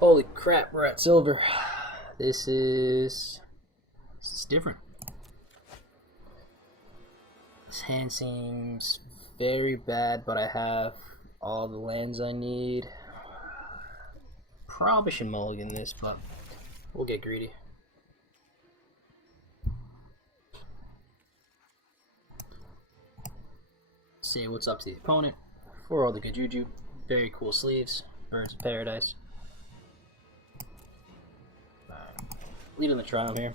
Holy crap, we're at silver. This is different. This hand seems very bad, but I have all the lands I need. Probably should mulligan this, but we'll get greedy. See what's up to the opponent for all the good juju. Very cool sleeves. Birds of Paradise. Lead on the trial here.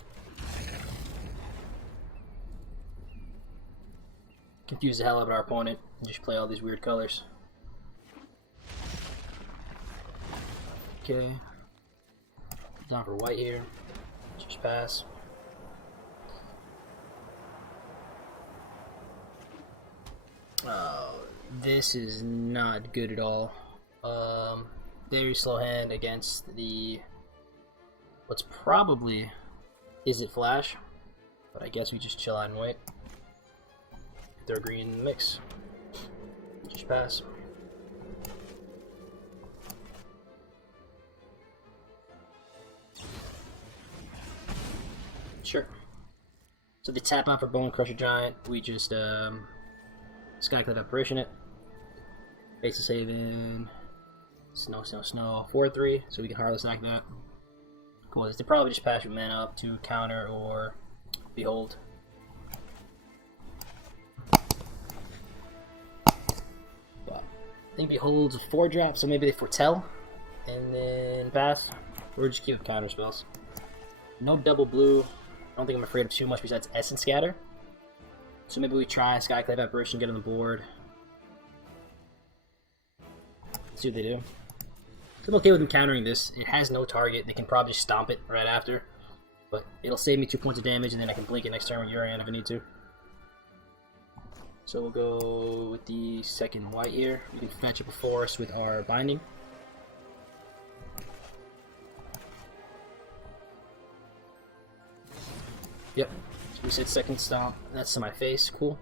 Confuse the hell out of our opponent and just play all these weird colors. Okay. Down for white here. Just pass. Oh, this is not good at all. Very slow hand against the what's probably is it flash, but I guess we just chill out and wait. Throw green in the mix. Just pass. Sure. So they tap out for Bone Crusher Giant. We just Sky Noodle Apparition it. Base of Saving. Snow, 4-3, so we can Heartless Act that. Cool. They probably just pass your mana up to counter or Behold. But I think Behold's a 4-drop, so maybe they foretell and then pass. Or just keep up counter spells. No double blue. I don't think I'm afraid of too much besides Essence Scatter. So maybe we try Skyclave Apparition, get on the board. See what they do. So I'm okay with them countering this. It has no target. They can probably just stomp it right after. But it'll save me 2 points of damage, and then I can blink it next turn with Yorion if I need to. So we'll go with the second white here. We can fetch up a forest with our binding. Yep. So we said second stomp. That's to my face. Cool.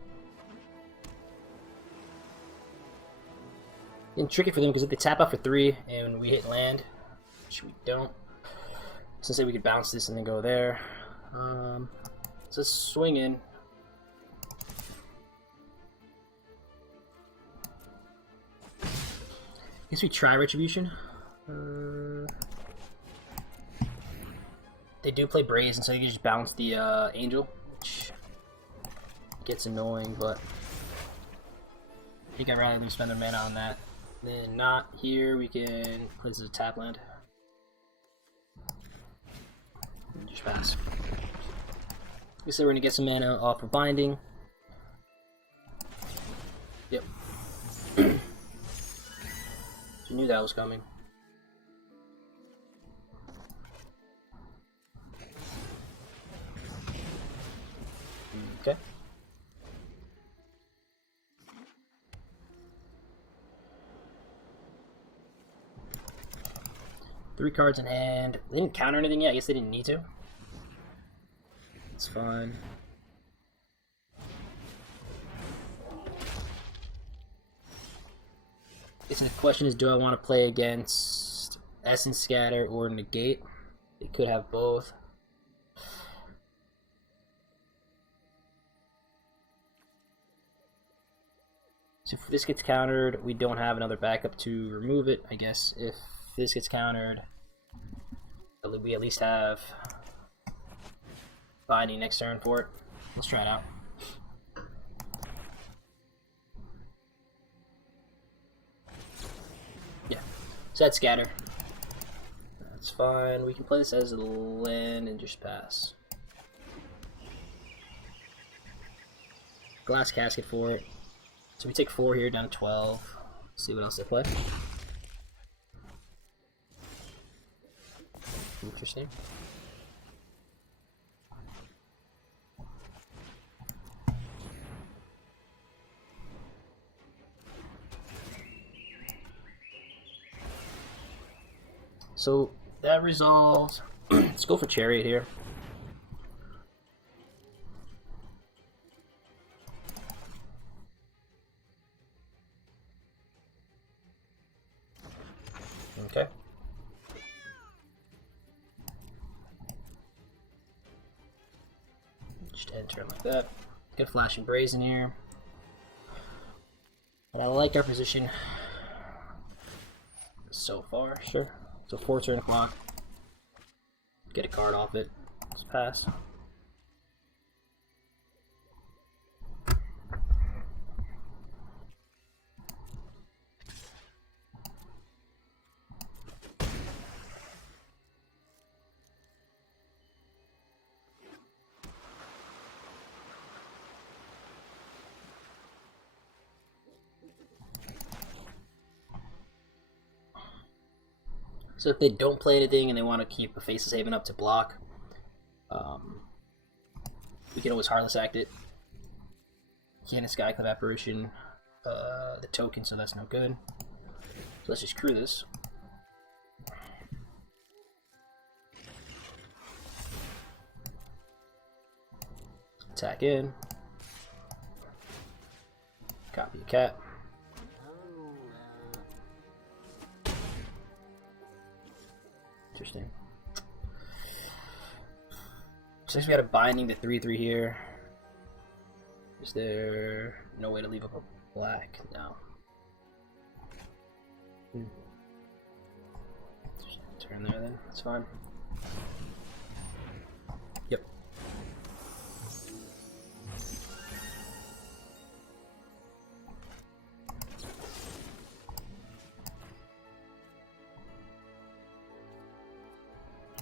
It's tricky for them because if they tap out for 3 and we hit land, which we don't, so say we could bounce this and then go there. So let's swing in. I guess we try Retribution. They do play Brazen, and so you can just bounce the Angel, which gets annoying, but I think I'd rather them spend their mana on that. Then not here, we can put this as a tap land. And just pass. Looks like we're gonna get some mana off of binding. Yep. You knew that was coming. Okay. Three cards in hand. They didn't counter anything yet. I guess they didn't need to. It's fine. I guess the question is, do I want to play against Essence Scatter or Negate? They could have both. So if this gets countered, we don't have another backup to remove it. I guess if this gets countered, we at least have binding next turn for it. Let's try it out. Yeah, so that's scatter. That's fine. We can play this as a land and just pass. Glass Casket for it. So we take 4 here, down to 12. Let's see what else they play. Interesting. So that resolves. Let's go for Chariot here. Okay. just end turn like that. Get Flashing Brazen here. But I like our position so far, sure. So 4 turn clock. Get a card off it. Just pass. So if they don't play anything and they want to keep a Faceless Haven up to block, we can always Heartless Act it. Can't Skyclave Apparition the token, so that's no good. So let's just crew this. Attack in. Copy a cat. Interesting. Since we got a binding to 3/3 here, is there no way to leave up a black? No. Turn there then, that's fine. Yep.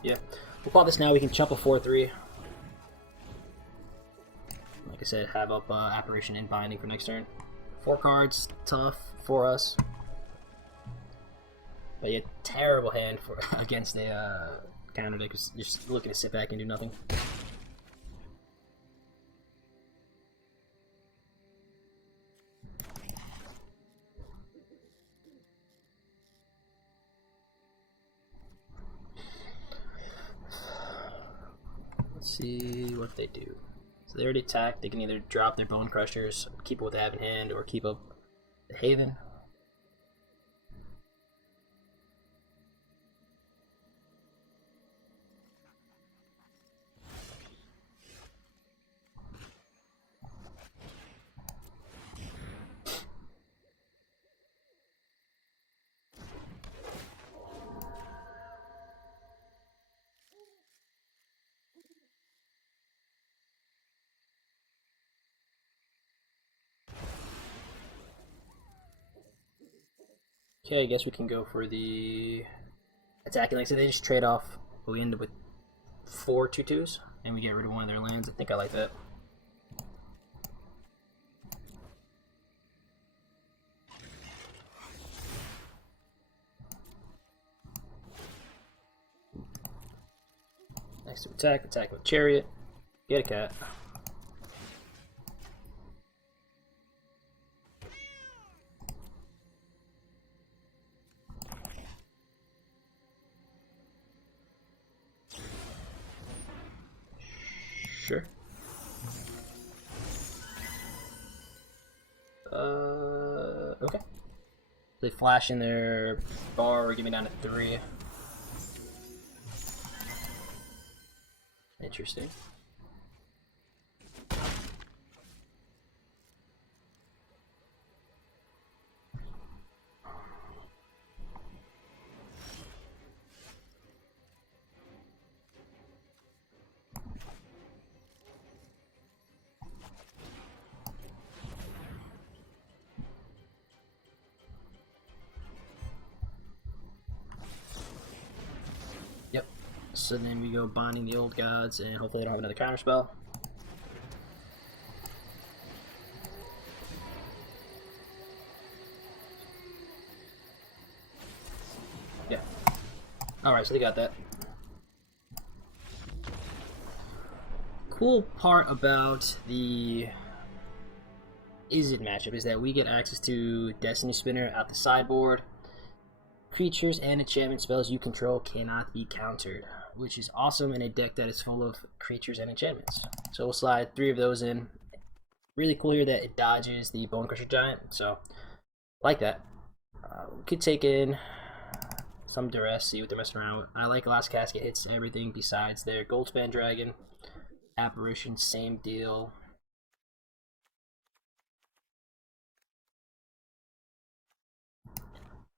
Yeah, we'll call this now. We can chump a 4/3. Like I said, have up Apparition and Binding for next turn. 4 cards, tough for us. But yeah, terrible hand for against a counter deck. Just looking to sit back and do nothing. Let's see what they do. So they already attacked. They can either drop their Bone Crushers, keep what they have in hand, or keep up the Haven. Okay, I guess we can go for the attacking. Like I said, they just trade off, but we end up with 4 2/2s, and we get rid of one of their lands. I think I like that. Next to attack, attack with Chariot, get a cat. Sure. Okay. They flash in their bar, give me down to 3. Interesting. Yep. So then we go binding the old gods, and hopefully they don't have another counter spell. Yeah. Alright, so they got that. Cool part about the Izzet matchup is that we get access to Destiny Spinner out the sideboard. Creatures and enchantment spells you control cannot be countered, which is awesome in a deck that is full of creatures and enchantments. So we'll slide 3 of those in. Really cool here that it dodges the Bone Crusher Giant, so like that. We could take in some Duress, see what they're messing around with. I like Last Casket hits everything besides their Goldspan Dragon. Apparition, same deal.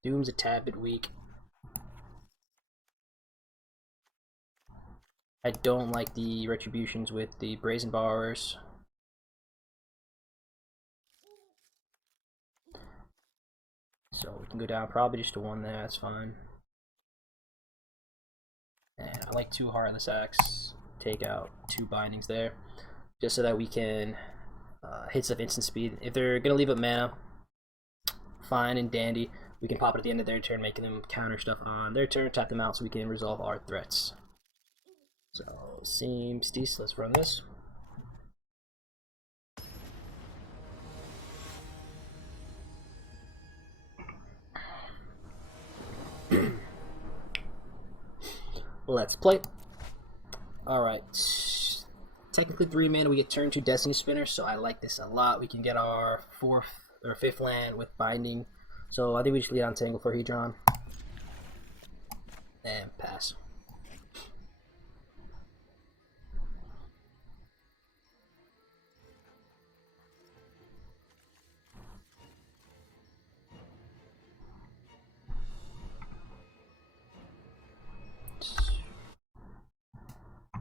Doom's a tad bit weak. I don't like the retributions with the Brazen Borrowers. So we can go down probably just to 1 there, that's fine. And I like 2 Heartless Axe, take out 2 bindings there, just so that we can hit stuff instant speed. If they're going to leave up mana, fine and dandy. We can pop it at the end of their turn, making them counter stuff on their turn, tap them out so we can resolve our threats. So, seems decent. Let's run this. Let's play. Alright. Technically 3 mana, we get turn 2 Destiny Spinner, so I like this a lot. We can get our 4th or 5th land with binding. So I think we just lead on Tangle for Hedron. And pass.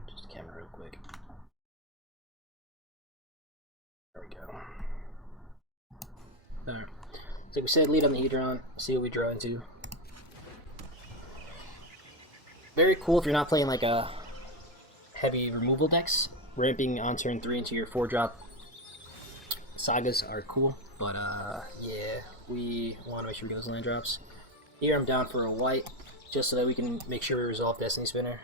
Just camera real quick. There we go. Alright. So like we said, lead on the Hedron, see what we draw into. Very cool if you're not playing like a heavy removal decks. Ramping on turn 3 into your 4-drop sagas are cool, but yeah, we want to make sure we get those land drops. Here I'm down for a white, just so that we can make sure we resolve Destiny Spinner.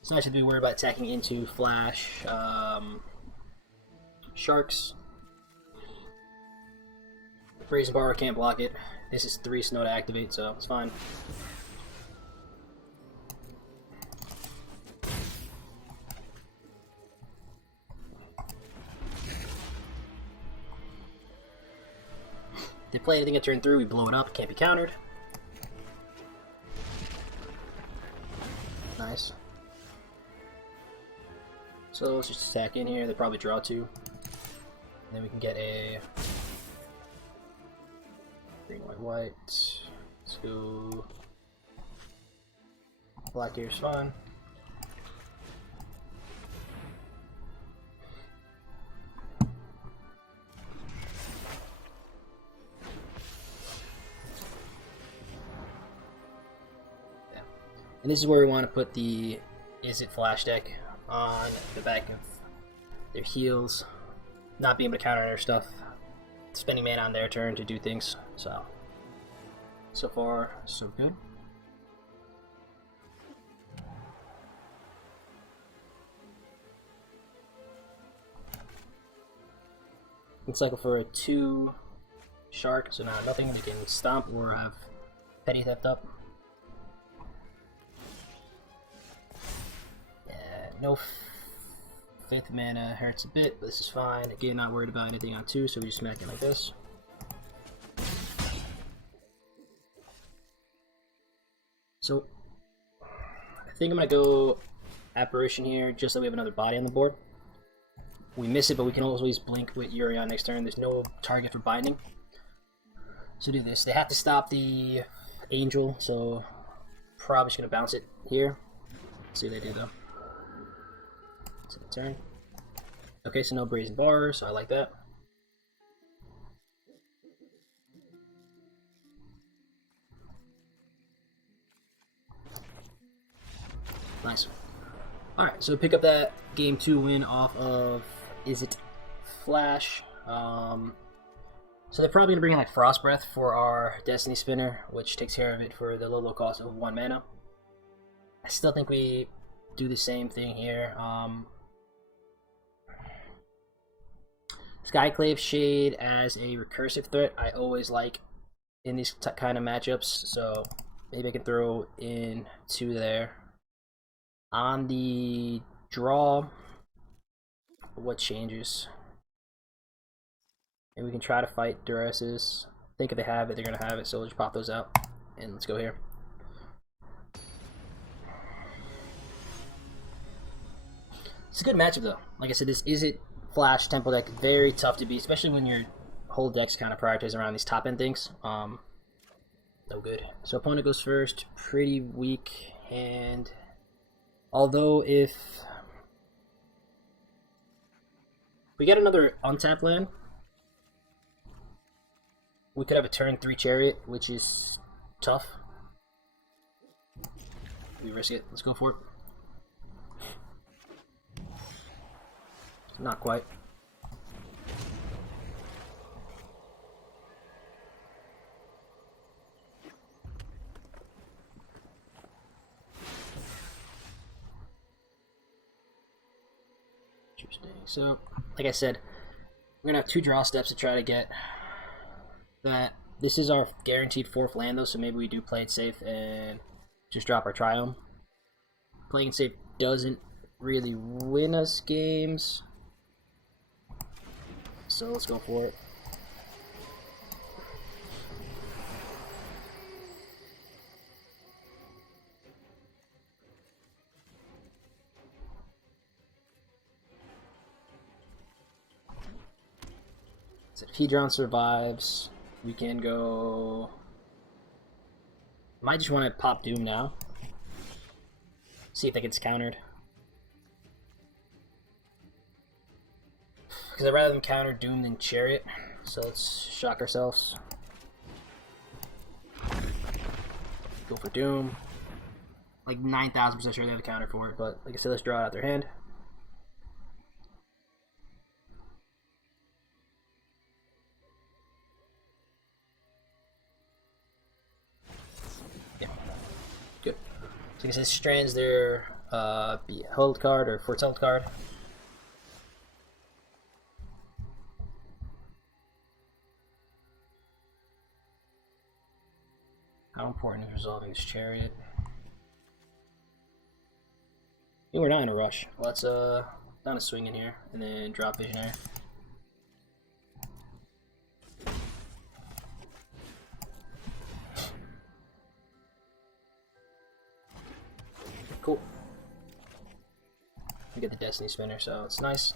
It's nice to be worried about attacking into flash sharks. Brazen Borrower can't block it. This is 3 snow to activate, so it's fine. If they play anything at turn 3, we blow it up, can't be countered. Nice. So let's just attack in here, they probably draw 2. And then we can get a green, white, white. Let's go. Black here's fine. Yeah. And this is where we want to put the Is It Flash deck on the back of their heels, not being able to counter their stuff, spending mana on their turn to do things. So far, so good. Looks like for a 2 shark, so now nothing, we can stomp or have petty theft up. No 5th mana hurts a bit, but this is fine. Again, not worried about anything on 2, so we just smack it like this. So, I think I'm going to go Apparition here, just so we have another body on the board. We miss it, but we can always blink with Yorion next turn. There's no target for binding. So do this. They have to stop the Angel, so probably just going to bounce it here. Let's see what they do, though. Turn. Okay, so no Brazen Bars, so I like that. Nice. Alright, so pick up that game 2 win off of Is It Flash. So they're probably going to bring in like Frost Breath for our Destiny Spinner, which takes care of it for the low cost of 1 mana. I still think we do the same thing here. Skyclave Shade as a recursive threat I always like in these kind of matchups, so maybe I can throw in 2 there. On the draw, what changes? And we can try to fight Dureses. I think if they have it, they're going to have it, so we'll just pop those out. And let's go here. It's a good matchup, though. Like I said, this isn't Flash Tempo deck. Very tough to beat, especially when your whole deck's kind of prioritized around these top-end things. No good. So opponent goes first. Pretty weak hand. Although if we get another untapped land, we could have a turn 3 Chariot, which is tough. We risk it. Let's go for it. Not quite. Interesting. So, like I said, we're gonna have 2 draw steps to try to get that. This is our guaranteed 4th land, though, so maybe we do play it safe and just drop our Triome. Playing it safe doesn't really win us games. So let's go for it. So if Hedron survives, we can go. Might just want to pop Doom now. See if that gets countered. Because I'd rather than counter Doom than Chariot. So let's shock ourselves. Go for Doom. Like 9,000% sure they have a counter for it, but like I said, let's draw it out their hand. Yeah. Good. So like I said, strands their Behold card or Foretold card. How important is resolving this Chariot? Yeah, we're not in a rush. Let's down a swing in here and then drop Visionary. Cool. We get the Destiny Spinner, so it's nice.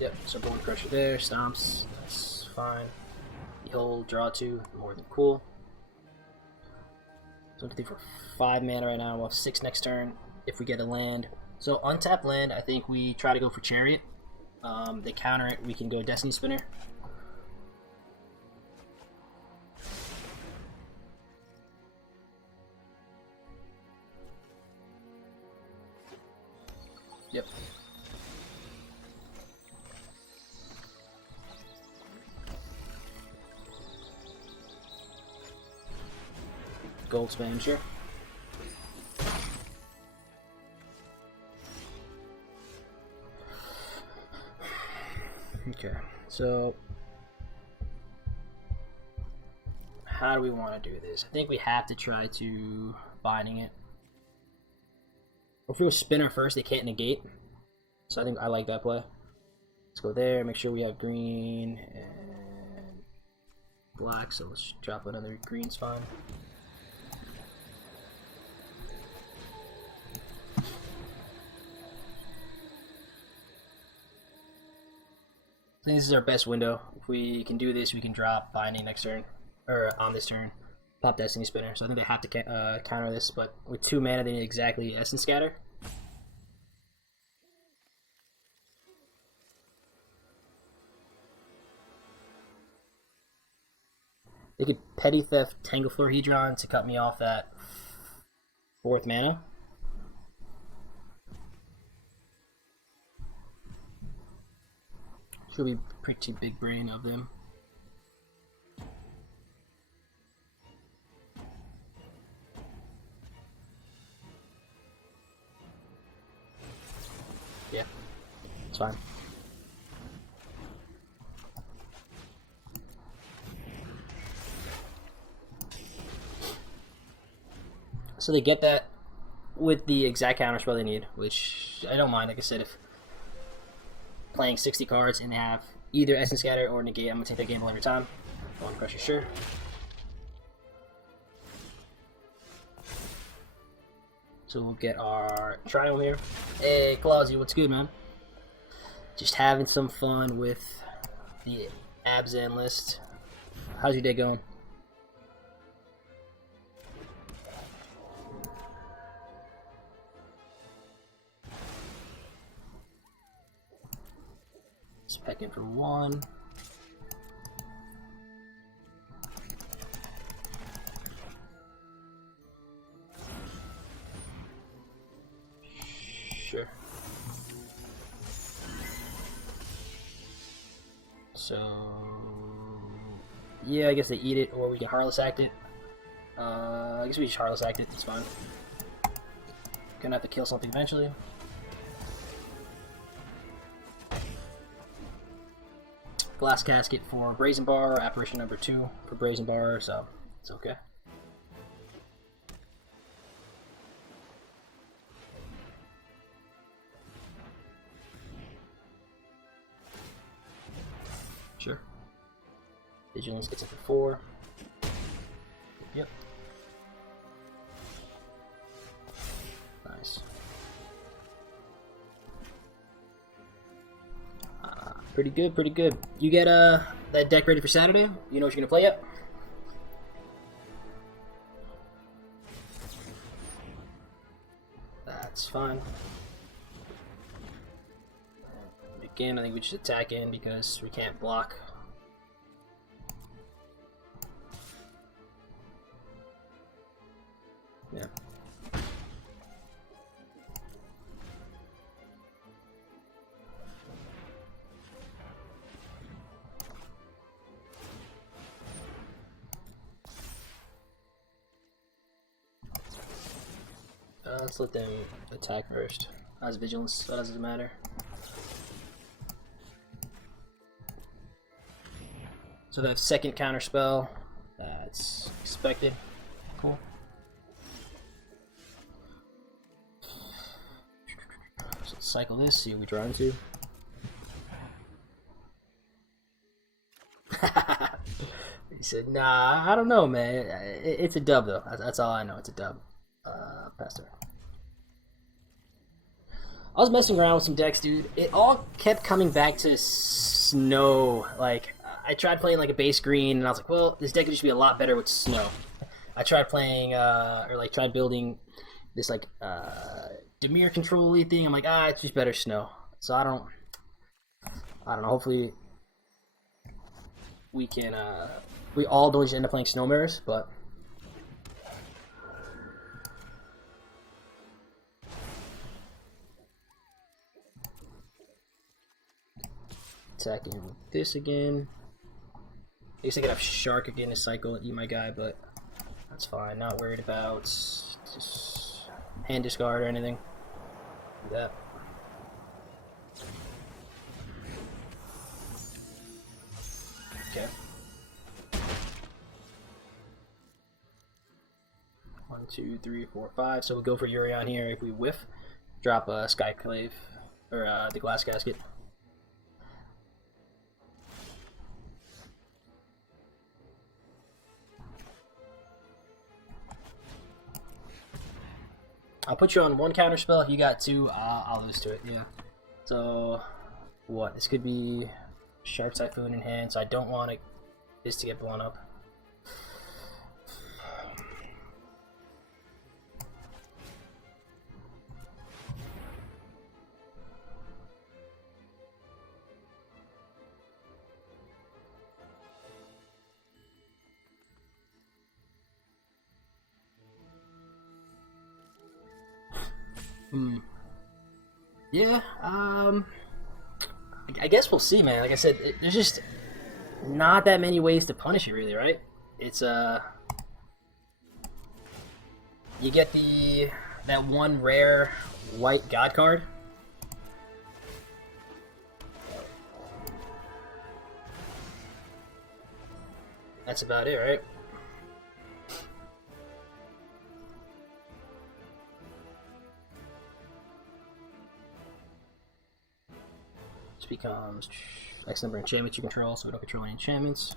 Yep, so Bone Crusher there, stomps, that's fine. Behold, draw 2, more than cool. So I'm for 5 mana right now, we'll have 6 next turn if we get a land. So untapped land, I think we try to go for Chariot. They counter it, we can go Destiny Spinner. Yep. Gold spam, sure. Okay, so how do we want to do this? I think we have to try to binding it. Or if we go spinner first, they can't negate. So I think I like that play. Let's go there, make sure we have green and black, so let's drop another green's fine. I think this is our best window. If we can do this, we can drop binding next turn, or on this turn, pop Destiny Spinner. So I think they have to counter this, but with 2 mana, they need exactly Essence Scatter. They could Petty Theft Tanglefleur Hedron to cut me off that 4th mana. Should be pretty big brain of them. Yeah, it's fine. So they get that with the exact counterspell they need, which I don't mind. Like I said, if playing 60 cards and they have either Essence Scatter or Negate, I'm going to take that gamble every time. Bone Crusher, sure. So we'll get our Triome here. Hey, Clausy, what's good, man? Just having some fun with the Abzan list. How's your day going? Spec in for 1. Sure. So, yeah, I guess they eat it, or we can Heartless Act it. I guess we just Heartless Act it, it's fine. Gonna have to kill something eventually. Glass Casket for Brazen Bar, Apparition number 2 for Brazen Bar, so it's okay. Sure. Vigilance gets it for 4. Yep. Nice. Pretty good, pretty good. You get that deck ready for Saturday? You know what you're gonna play yet? That's fine. Again, I think we just attack in because we can't block. Yeah. Let's let them attack first. Has vigilance, so that doesn't matter. So they have second counter spell. That's expected. Cool. So let's cycle this, see what we draw into. He said, nah, I don't know, man. It's a dub, though. That's all I know. It's a dub. Pastor. I was messing around with some decks, dude. It all kept coming back to snow. Like, I tried playing like a base green, and I was like, well, this deck could just be a lot better with snow. I tried playing, tried building this, like, Dimir control-y thing. I'm like, it's just better snow. So I don't know. Hopefully, we can, we all don't just end up playing snow mirrors, but. Attacking with this again. I guess I could have Shark again to cycle and eat my guy, but that's fine. Not worried about just hand discard or anything. Do that. Okay. 1, 2, 3, 4, 5. So we'll go for Yorion here. If we whiff, drop a Sky Clave or the Glass Casket. I'll put you on 1 counter spell. If you got 2, I'll lose to it. Yeah. So, what? This could be Sharp Typhoon in hand, so I don't want this to get blown up. Yeah, I guess we'll see, man. Like I said, there's just not that many ways to punish it, really, right? It's, you get that one rare white god card. That's about it, right? becomes X number of enchantments you control, so we don't control any enchantments.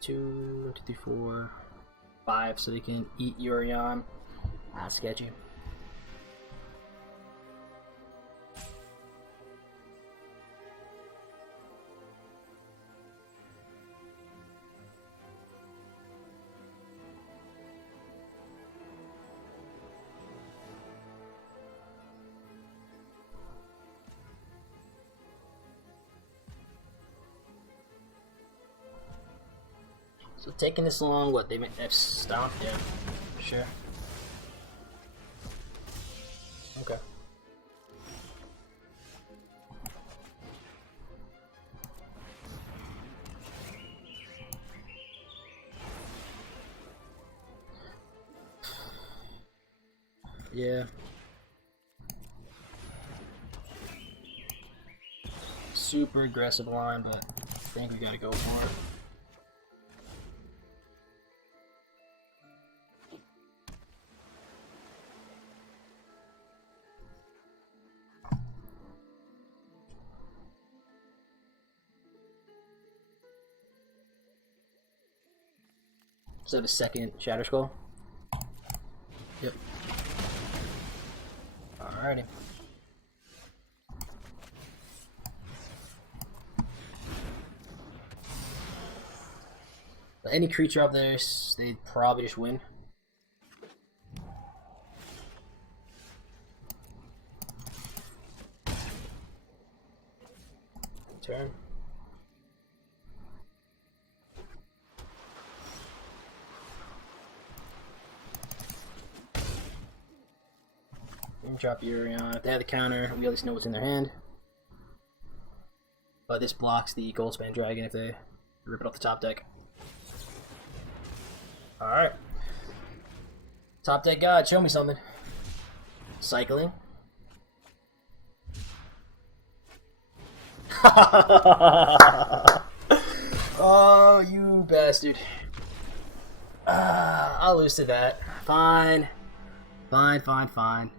2, 2, 3, 4, 5, so they can eat Yorion. Ah, sketchy. So taking this long, what, they've stomped? Yeah, for sure. Okay. Yeah. Super aggressive line, but I think we gotta go for it. So the second Shatter Skull? Yep. Alrighty. Any creature up there, they'd probably just win. Turn. Drop Yorion. If they have the counter, we at least know what's in their hand. But this blocks the Goldspan Dragon if they rip it off the top deck. Alright. Top deck god, show me something. Cycling. Oh, you bastard. I'll lose to that. Fine. Fine.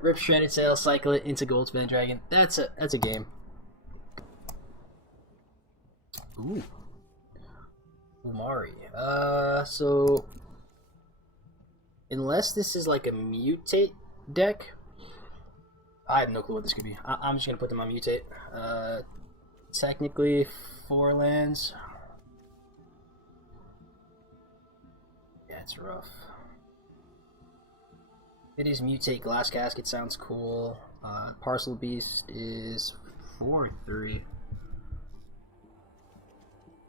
Rip Shredded Sail, cycle it into Goldspan Dragon. That's a game. Ooh. Umari. So unless this is like a mutate deck, I have no clue what this could be. I'm just gonna put them on mutate. Technically 4 lands. Yeah, it's rough. It is mutate Glass Casket, sounds cool. Parcel Beast is 4/3.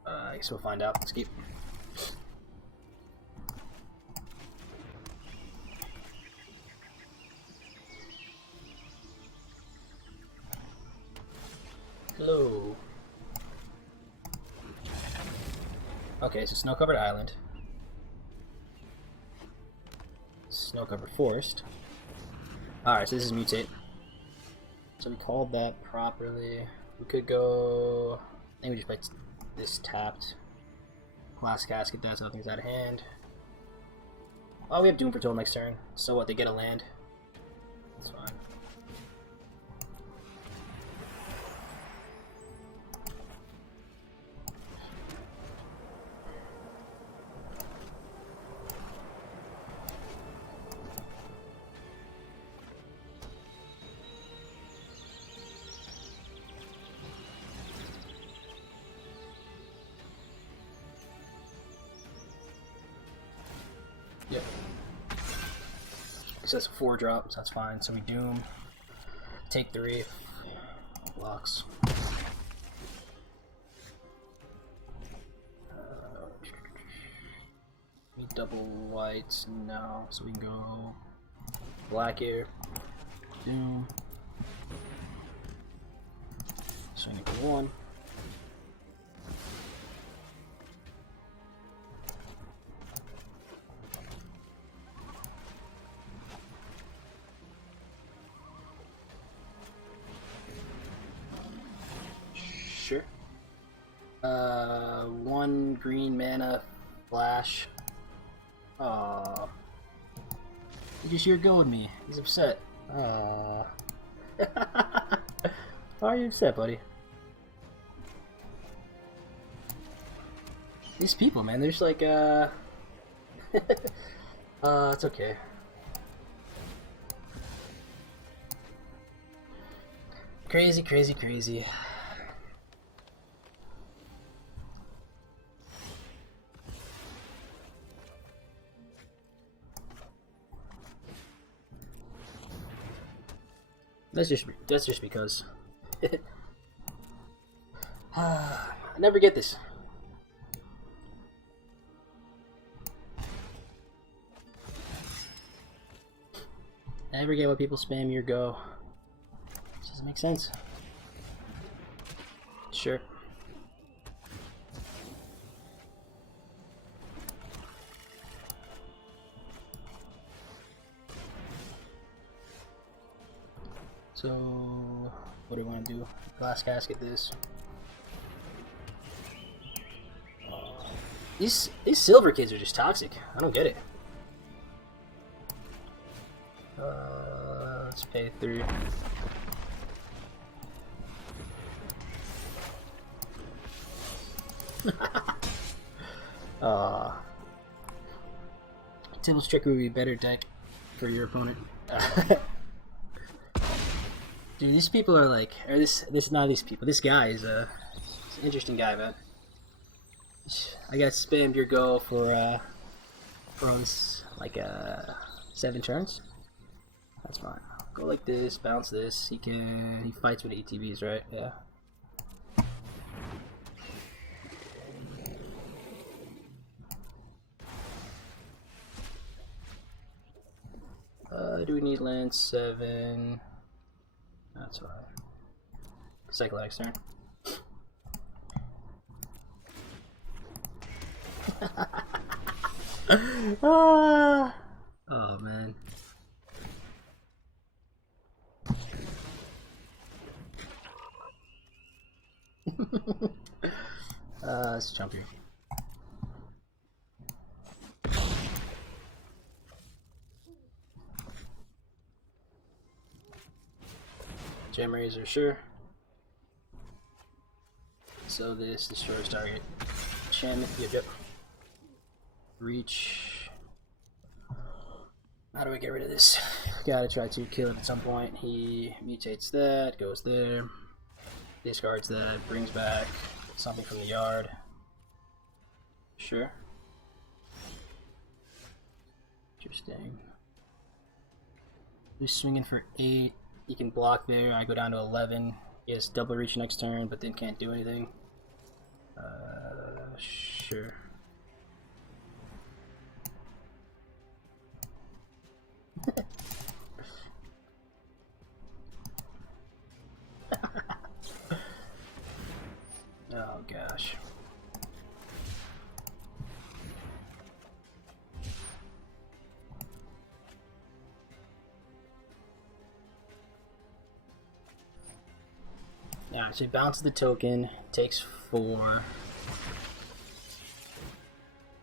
I guess we'll find out. Let's keep. Hello. Okay, so Snow-Covered Island. Snow-Covered Forest. Alright, so this is mutate. So we called that properly. We could go... I think we just play this tapped. Glass Casket, that's how things out of hand. Oh, we have Doom Foretold next turn. So what, they get a land? That's fine. Yep. So that's a 4-drop, so that's fine. So we Doom. Take 3. Blocks. We double white. No. So we can go black here. Doom. Swing it for 1. Sure. 1 green mana flash. He just here go with me. He's upset. Why are you upset, buddy? These people, man, they're just like, it's okay. Crazy, crazy, crazy. That's just because. I never get this. I never get why people spam your go. It doesn't make sense. Sure. So, what do we want to do? Glass casket this. These silver kids are just toxic. I don't get it. Let's pay 3. Tibble's Trick would be a better deck for your opponent. Dude, these people are like, or this not these people. This guy is an interesting guy, man. I got spammed your go for all this like 7 turns. That's fine. Go like this, bounce this. He fights with ATBs, right? Yeah. Do we need land 7? That's fine. Cycle next turn. Oh man. Let's jump here. Gem Razor, sure. So this destroys target. Enchantment, yep. Reach. How do we get rid of this? Gotta try to kill it at some point. He mutates that, goes there. Discards that, brings back something from the yard. Sure. Interesting. He's swinging for 8. He can block there. I go down to 11. He has double reach next turn, but then can't do anything. Sure. Oh gosh. Alright, so he bounces the token, takes 4.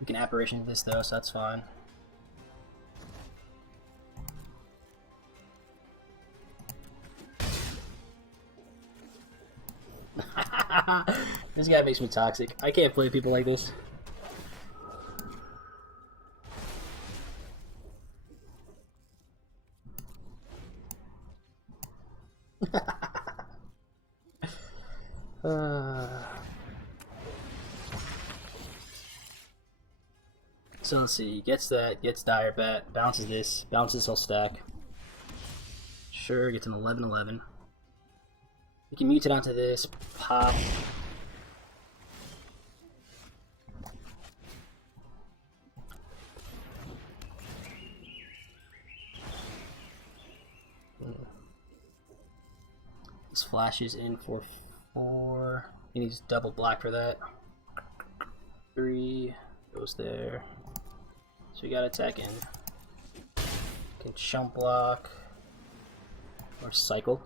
You can apparition this though, so that's fine. This guy makes me toxic. I can't play people like this. So let's see, gets that, gets Dire Bat, bounces this, bounces whole stack. Sure, gets an 11/11. We can mute it onto this, pop. This flashes in for 4. He needs double black for that. 3 goes there. So we got attack in. Can chump block or cycle.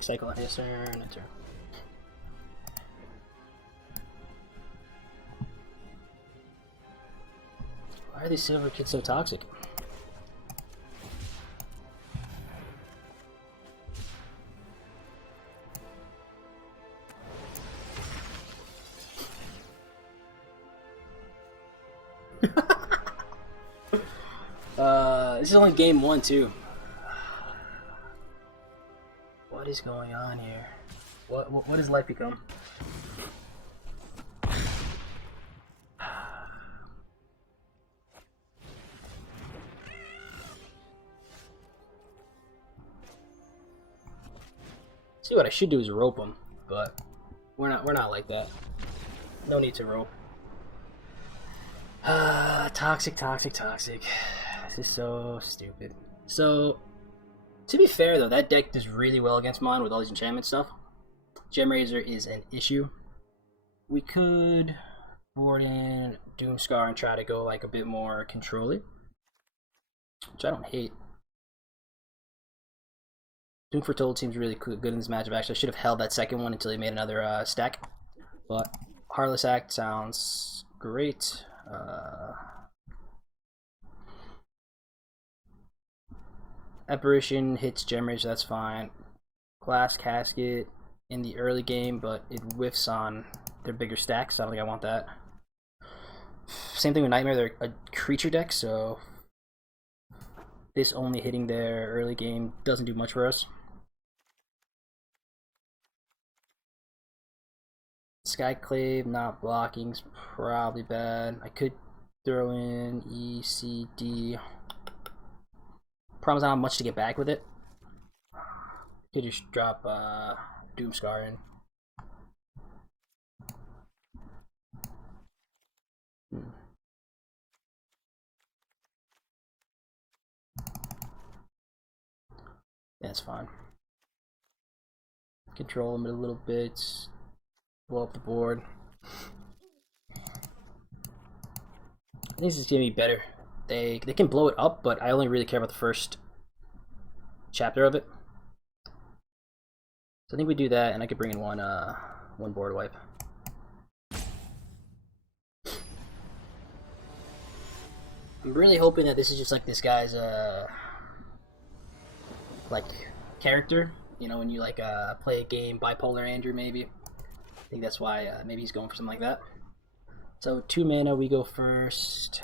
Cycle on his turn, enter. are these silver kids so toxic? This is only game 1 too. What is going on here? What does life become? See, what I should do is rope them, but we're not like that. No need to rope. Toxic. This is so stupid. So, to be fair though, that deck does really well against Mon with all these enchantment stuff. Gem Razor is an issue. We could board in Doomscar and try to go like a bit more control-y, which I don't hate. Doom Foretold seems really good in this matchup. Actually, I should have held that second one until he made another stack. But Heartless Act sounds great. Apparition hits Gem Rage, that's fine. Glass Casket in the early game, but it whiffs on their bigger stacks, so I don't think I want that. Same thing with Nightmare, they're a creature deck, so this only hitting their early game doesn't do much for us. Skyclave not blocking is probably bad. I could throw in ECD. Problem is I don't have much to get back with it. Could just drop Doomscar in. That's fine. Control them a little bit. Blow up the board. I think this is gonna be better. They can blow it up, but I only really care about the first chapter of it. So I think we do that, and I could bring in one board wipe. I'm really hoping that this is just like this guy's like character. You know, when you like play a game, Bipolar Andrew maybe. I think that's why maybe he's going for something like that. So 2 mana, we go first.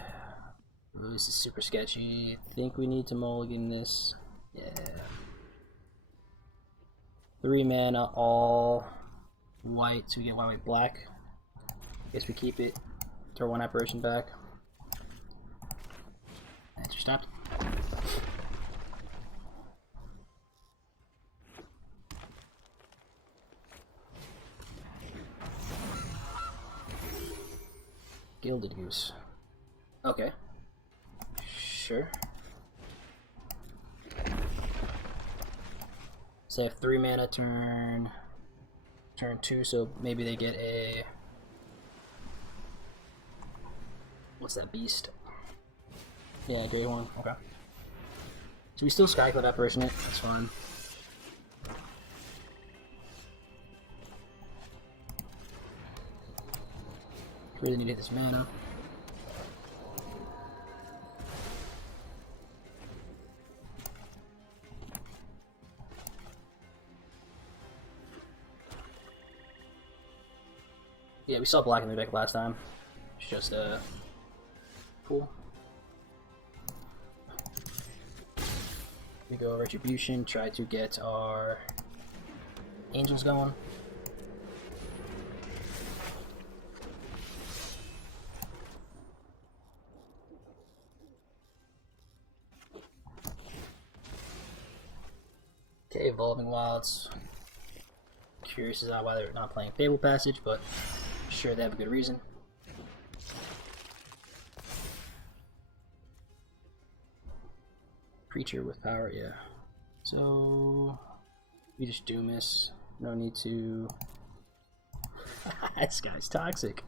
Ooh, this is super sketchy. I think we need to mulligan this. Yeah. 3 mana, all white, so we get 1 white black. Guess we keep it. Throw 1 apparition back. Answer stopped. Gilded Goose. Okay. Sure. So I have 3 mana turn 2, so maybe they get a... What's that beast? Yeah, Grey one. Okay. So we still Skyclave Apparition it, that's fine. Really need to hit this mana. Yeah, we saw black in the deck last time. It's just cool. We go Retribution, try to get our Angels going. Okay, Evolving Wilds. Curious as to why they're not playing Fable Passage, but sure they have a good reason. Creature with power, yeah. So we just do miss. No need to. This guy's toxic.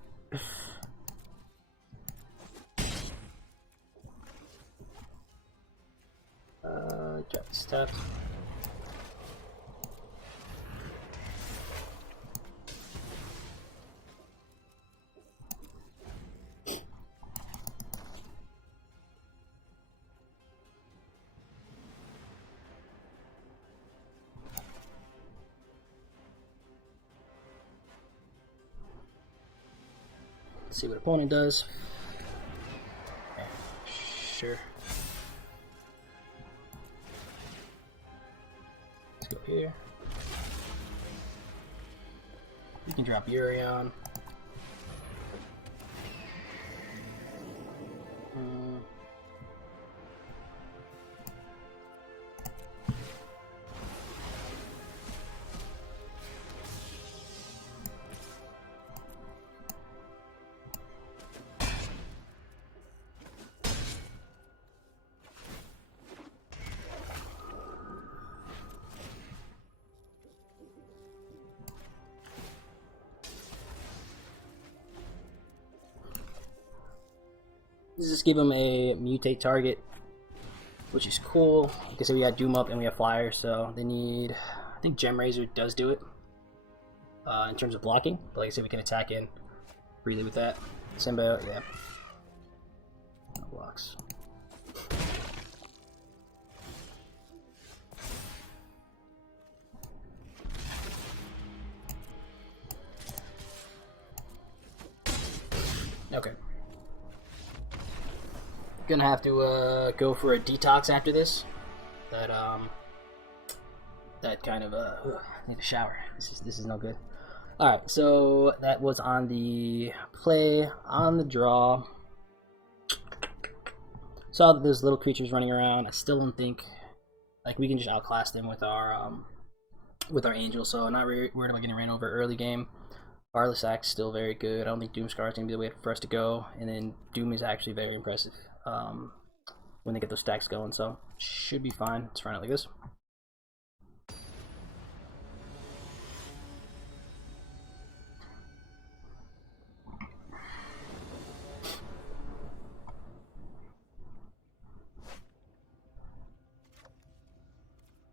Drop this tap. Let's see what opponent does. Okay. Sure. Let's go here. You can drop Yorion. Just give them a mutate target, which is cool. Like I said, we got Doom up and we have Flyer, so they need. I think Gem Razor does do it in terms of blocking, but like I said, we can attack in freely with that. Symbiote, yeah. No blocks. Okay. Gonna have to go for a detox after this. That kind of I need a shower. This is no good. All right, so that was on the play. On the draw, saw that there's little creatures running around. I still don't think like we can just outclass them with our angel. So I'm not worried about getting ran over early game. Barless Axe still very good. I don't think Doomscar is gonna be the way for us to go. And then Doom is actually very impressive when they get those stacks going. So should be fine. Let's run it like this.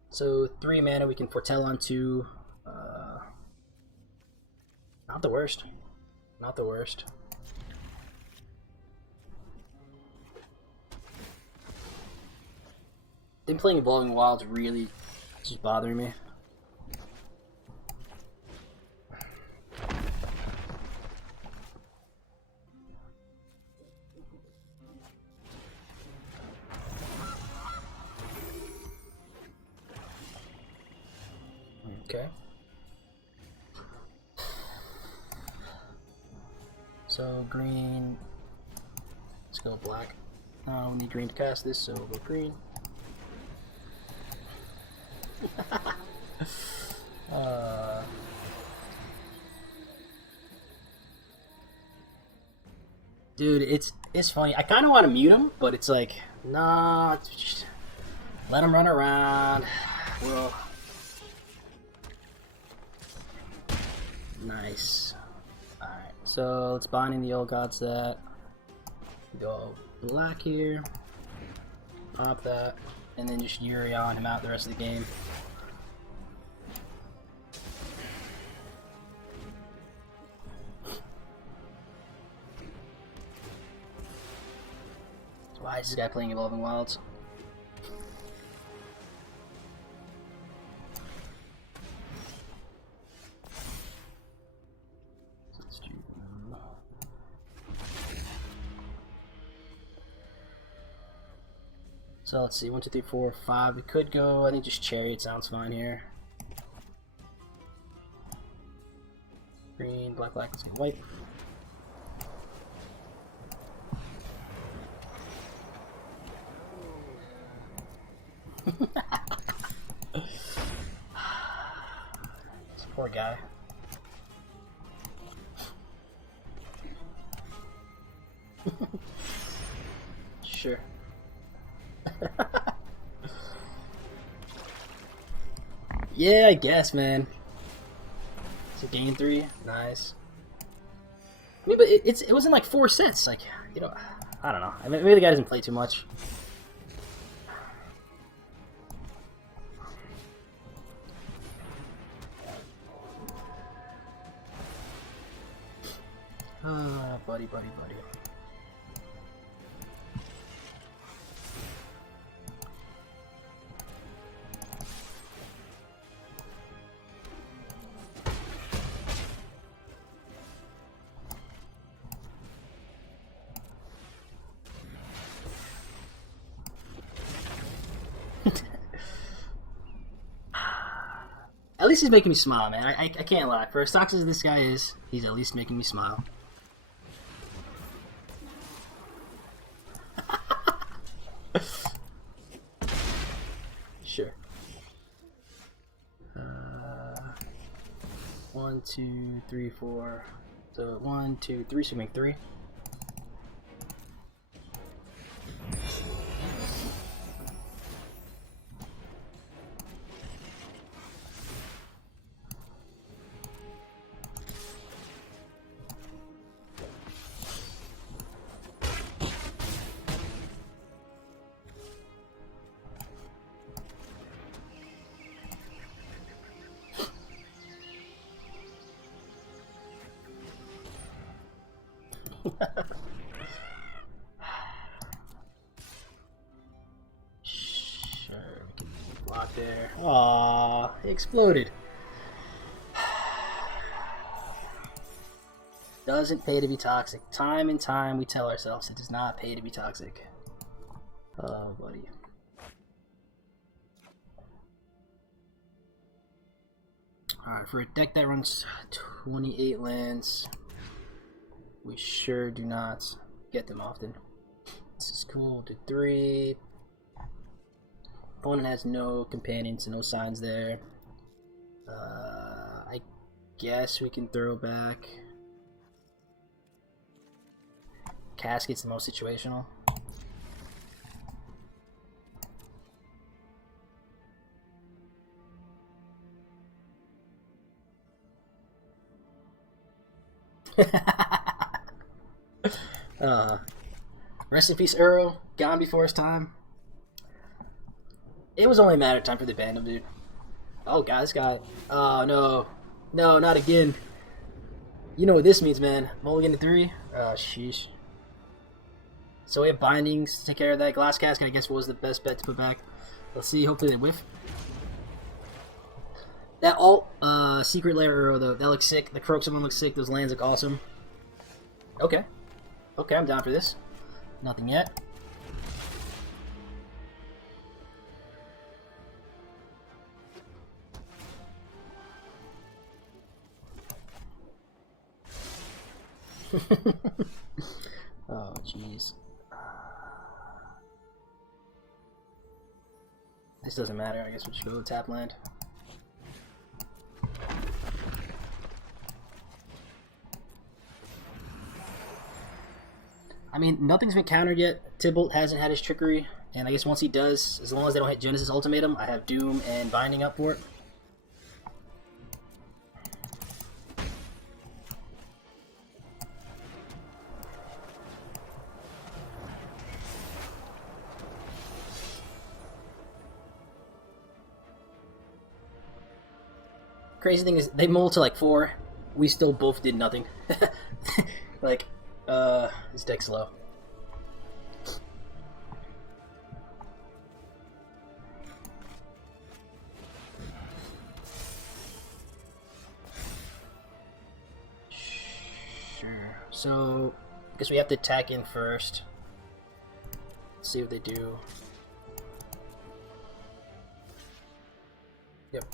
So 3 mana we can foretell onto. Not the worst. Not the worst. Them playing Evolving Wilds really just bothering me. Okay. So green. Let's go black. We need green to cast this, so we'll go green. Dude, it's funny. I kind of want to mute him, but it's like, nah, just let him run around. Well, nice. All right, so let's bind in the old gods that. Go black here. Pop that, and then just Yorion him out the rest of the game. Why is this guy playing Evolving Wilds? So let's see, 1, 2, 3, 4, 5. We could go, I think just Chariot sounds fine here. Green, black, let's get white. This poor guy. Sure. Yeah, I guess, man. So gain 3, nice. I mean, but it was in like 4 sets. Like, you know, I don't know. I mean, maybe the guy doesn't play too much. Ah, buddy. At least he's making me smile, man. I can't lie. For as toxic as this guy is, he's at least making me smile. Sure. 1, 2, 3, 4. So 1, 2, 3. So make 3. Sure, we can block there. Aww, it exploded. Doesn't pay to be toxic. Time and time we tell ourselves it does not pay to be toxic. Oh, buddy. Alright, for a deck that runs 28 lands, we sure do not get them often. This is cool. Do 3. Opponent has no companions, no signs there. I guess we can throw back. Casket's the most situational. Rest in peace, Earl. Gone before his time. It was only a matter of time for the ban him, dude. Oh, God, this guy. Oh, no. No, not again. You know what this means, man. Mulligan to 3. Oh, sheesh. So we have bindings to take care of that. Glass Casket, I guess, was the best bet to put back. Let's see. Hopefully they whiff. That alt, Secret Lair Earl, though, that looks sick. The Croak Summon looks sick. Those lands look awesome. Okay. Okay, I'm down for this. Nothing yet. Oh, jeez. This doesn't matter. I guess we'll just go to tap land. I mean, nothing's been countered yet. Tybalt hasn't had his trickery, and I guess once he does, as long as they don't hit Genesis Ultimatum, I have Doom and Binding up for it. Crazy thing is, they mulled to like 4. We still both did nothing. Like, this deck's slow. Sure. So, I guess we have to attack in first. Let's see what they do. Yep.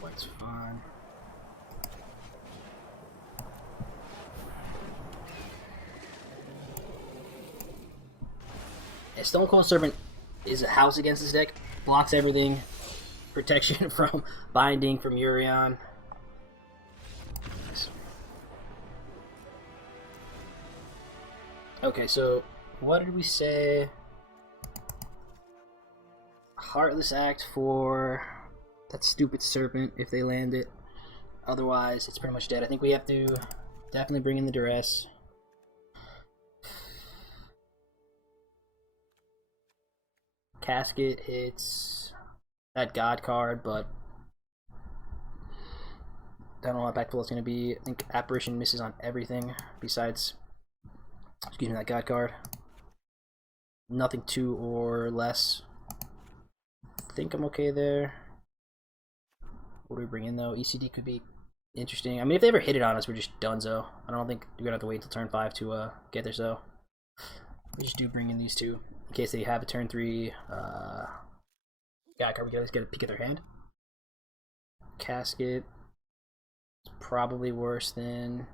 White's fine. Yeah, Stone Cold Serpent is a house against this deck. Blocks everything. Protection from Binding, from Yorion. Nice. Okay, so what did we say? Heartless Act for that stupid Serpent if they land it. Otherwise, it's pretty much dead. I think we have to definitely bring in the Duress. Casket hits that God card, but I don't know what backfill is going to be. I think Apparition misses on everything besides, excuse me, that God card. Nothing 2 or less. I think I'm okay there. What do we bring in though? ECD could be interesting. I mean, if they ever hit it on us, we're just donezo. I don't think we're gonna have to wait until turn 5 to get there. So We just do bring in these two in case they have a turn 3 guy card. We can get a peek at their hand. Casket is probably worse than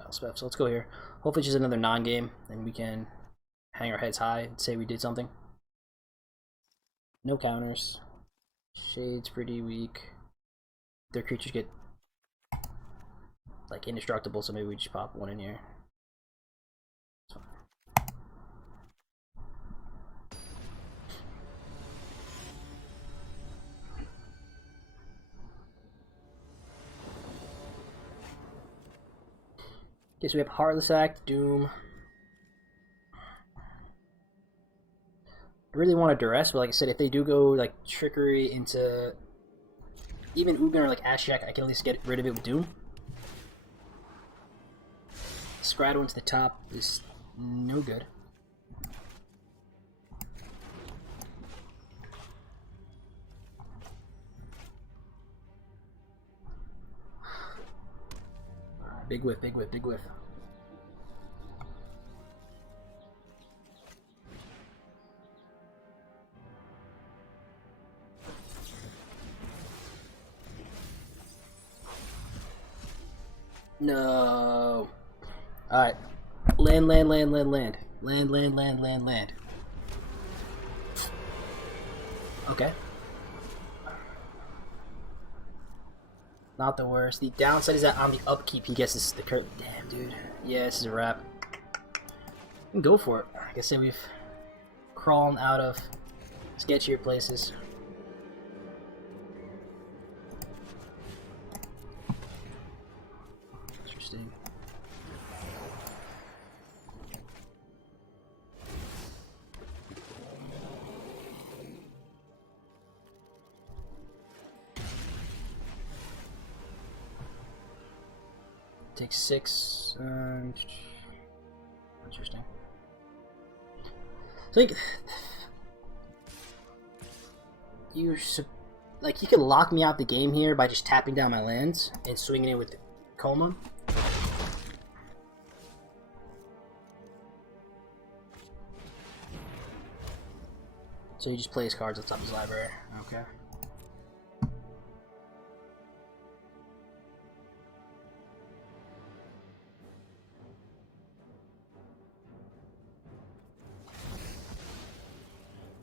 Elspeth, so let's go here. Hopefully just another non-game and we can hang our heads high and say we did something. No counters. Shade's pretty weak. Their creatures get like indestructible, so maybe we just pop one in here. Okay, so we have Heartless Act, Doom. I really want to Duress, but like I said, if they do go like Trickery into even Ugin or like Ashyak, I can at least get rid of it with Doom. Scrado into the top is no good. Big whiff, big whiff, big whiff. No. Alright. Land, land, land, land, land. Land, land, land, land, land. Okay. Not the worst. The downside is that on the upkeep he gets this, the curve. Damn, dude. Yeah, this is a wrap. We can go for it. Like I said, we've crawled out of sketchier places. Interesting. Take 6. Interesting. I think you like you could lock me out the game here by just tapping down my lands and swinging it with Coma. So he just plays cards on top of his library. Okay.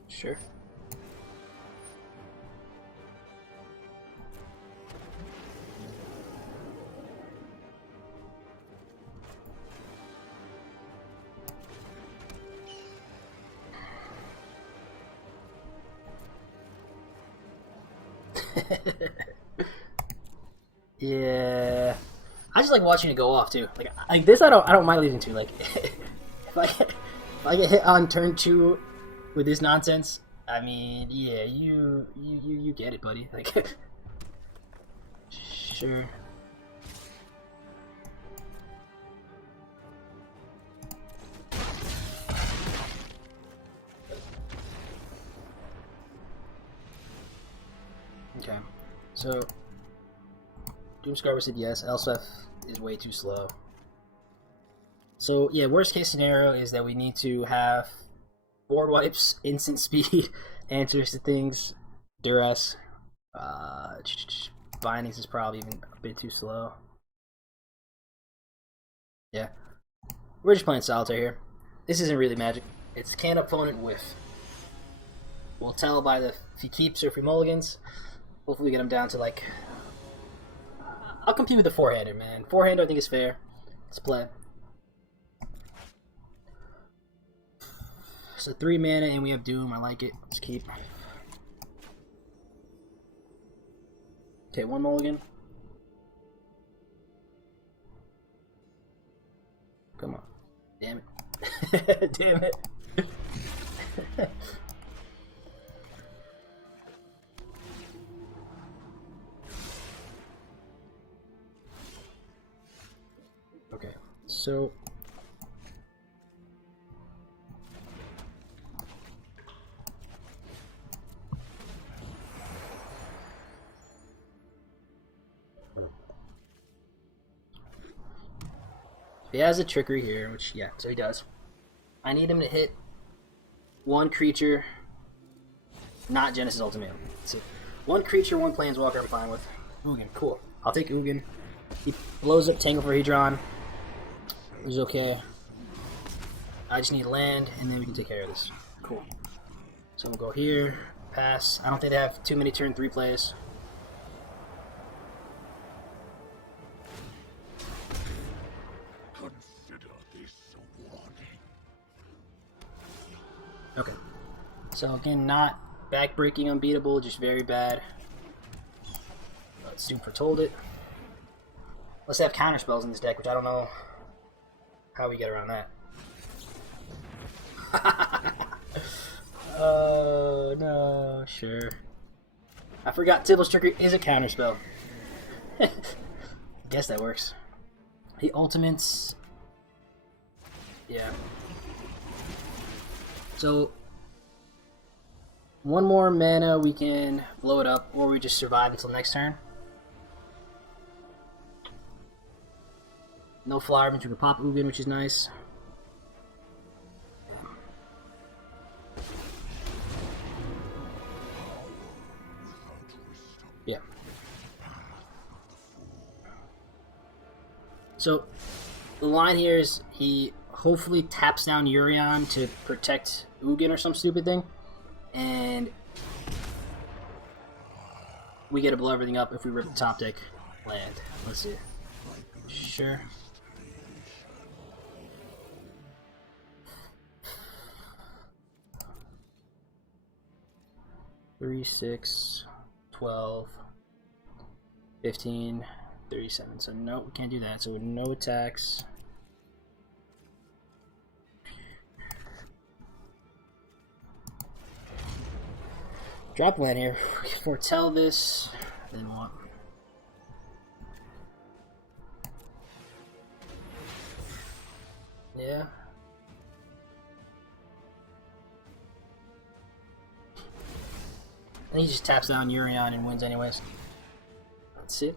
Sure. Yeah, I just like watching it go off too. Like this, I don't mind losing to. Like if I get hit on turn 2 with this nonsense, I mean, yeah, you get it, buddy. Like, sure. Okay, so Doomscarver said yes. Elspeth is way too slow. So yeah, worst case scenario is that we need to have board wipes, instant speed, answers to things, duress. Bindings is probably even a bit too slow. Yeah, we're just playing solitaire here. This isn't really Magic. It's can opponent whiff. We'll tell by the if he keeps or if he mulligans. Hopefully we get him down to like. I'll compete with the four-hander, man. Four-hander I think is fair. Let's play. So 3 mana and we have Doom. I like it. Let's keep. Okay, 1 mulligan. Come on. Damn it. Damn it. Okay, so He has a trickery here, which, yeah, so he does. I need him to hit one creature, not Genesis Ultimatum. Let's see. One creature, one Planeswalker I'm fine with. Ugin, cool. I'll take Ugin. He blows up Tangle for Hedron. Which is okay. I just need land, and then we can take care of this. Cool. So we'll go here, pass. I don't think they have too many turn 3 plays. Okay. So again, not backbreaking unbeatable, just very bad. Let's do Foretold it. Let's have counter spells in this deck, which I don't know how we get around that. Oh no, sure. I forgot Tibble's Trickery is a counter spell. Guess that works. He ultimates. Yeah. So one more mana, we can blow it up, or we just survive until next turn. No flyer, but you can pop Ugin, which is nice. Yeah. So the line here is he hopefully taps down Yorion to protect Ugin or some stupid thing, and we get to blow everything up if we rip the top deck land. Let's see. Sure. Three, 6, 12, 15, 37. So no, we can't do that. So no attacks. Drop land here. We can foretell this. Then what? Yeah. And he just taps down Yorion and wins anyways. Let's see.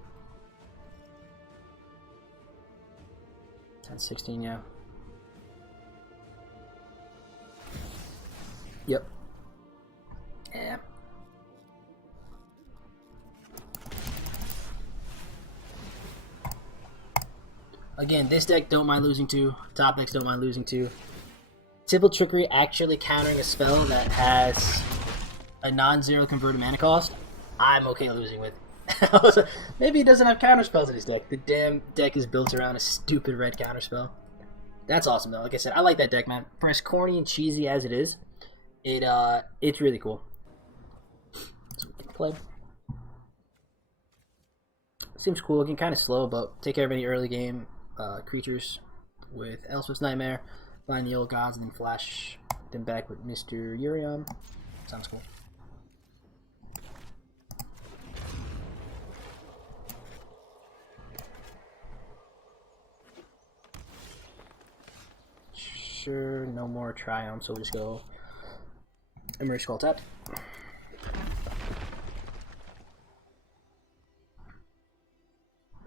10-16, yeah. Yep. Yeah. Again, this deck don't mind losing to. Top decks don't mind losing to. Tibble Trickery actually countering a spell that has a non-zero converted mana cost, I'm okay losing with. Maybe he doesn't have counterspells in his deck. The damn deck is built around a stupid red counterspell. That's awesome though. Like I said, I like that deck, man. For as corny and cheesy as it is, it's really cool. So we can play. Seems cool. Again, kind of slow, but take care of any early game creatures with Elspeth's Nightmare, find the old gods, and then flash them back with Mr. Yorion. Sounds cool. Sure, no more Triumph, so we'll just go Emerge Skull tapped.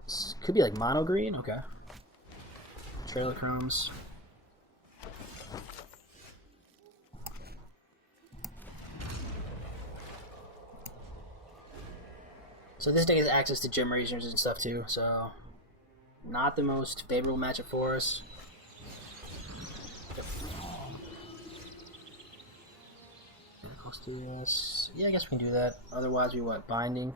This could be like mono green, okay. Trailer Chromes. So this deck has access to Gem Razors and stuff too, so not the most favorable matchup for us. Yes. Yeah, I guess we can do that. Otherwise, we what? Binding.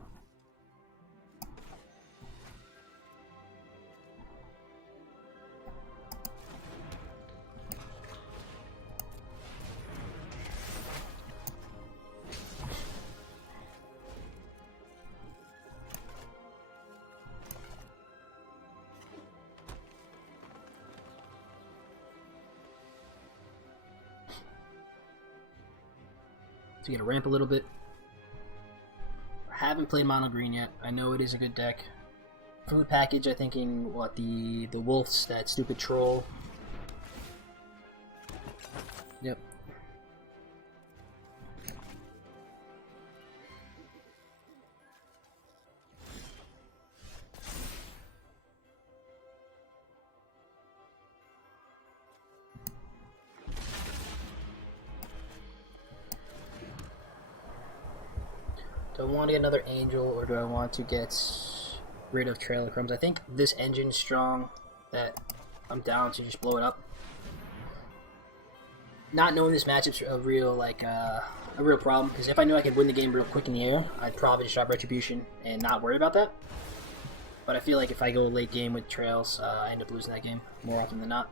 To get a ramp a little bit. I haven't played mono green yet. I know it is a good deck. Food package, I think in what the wolves, that stupid troll. Yep. Do I want to get another Angel, or do I want to get rid of Trail of Crumbs? I think this engine's strong, that I'm down to just blow it up. Not knowing this matchup's a real, a real problem, because if I knew I could win the game real quick in the air, I'd probably just drop Retribution and not worry about that. But I feel like if I go late game with Trails, I end up losing that game more often than not.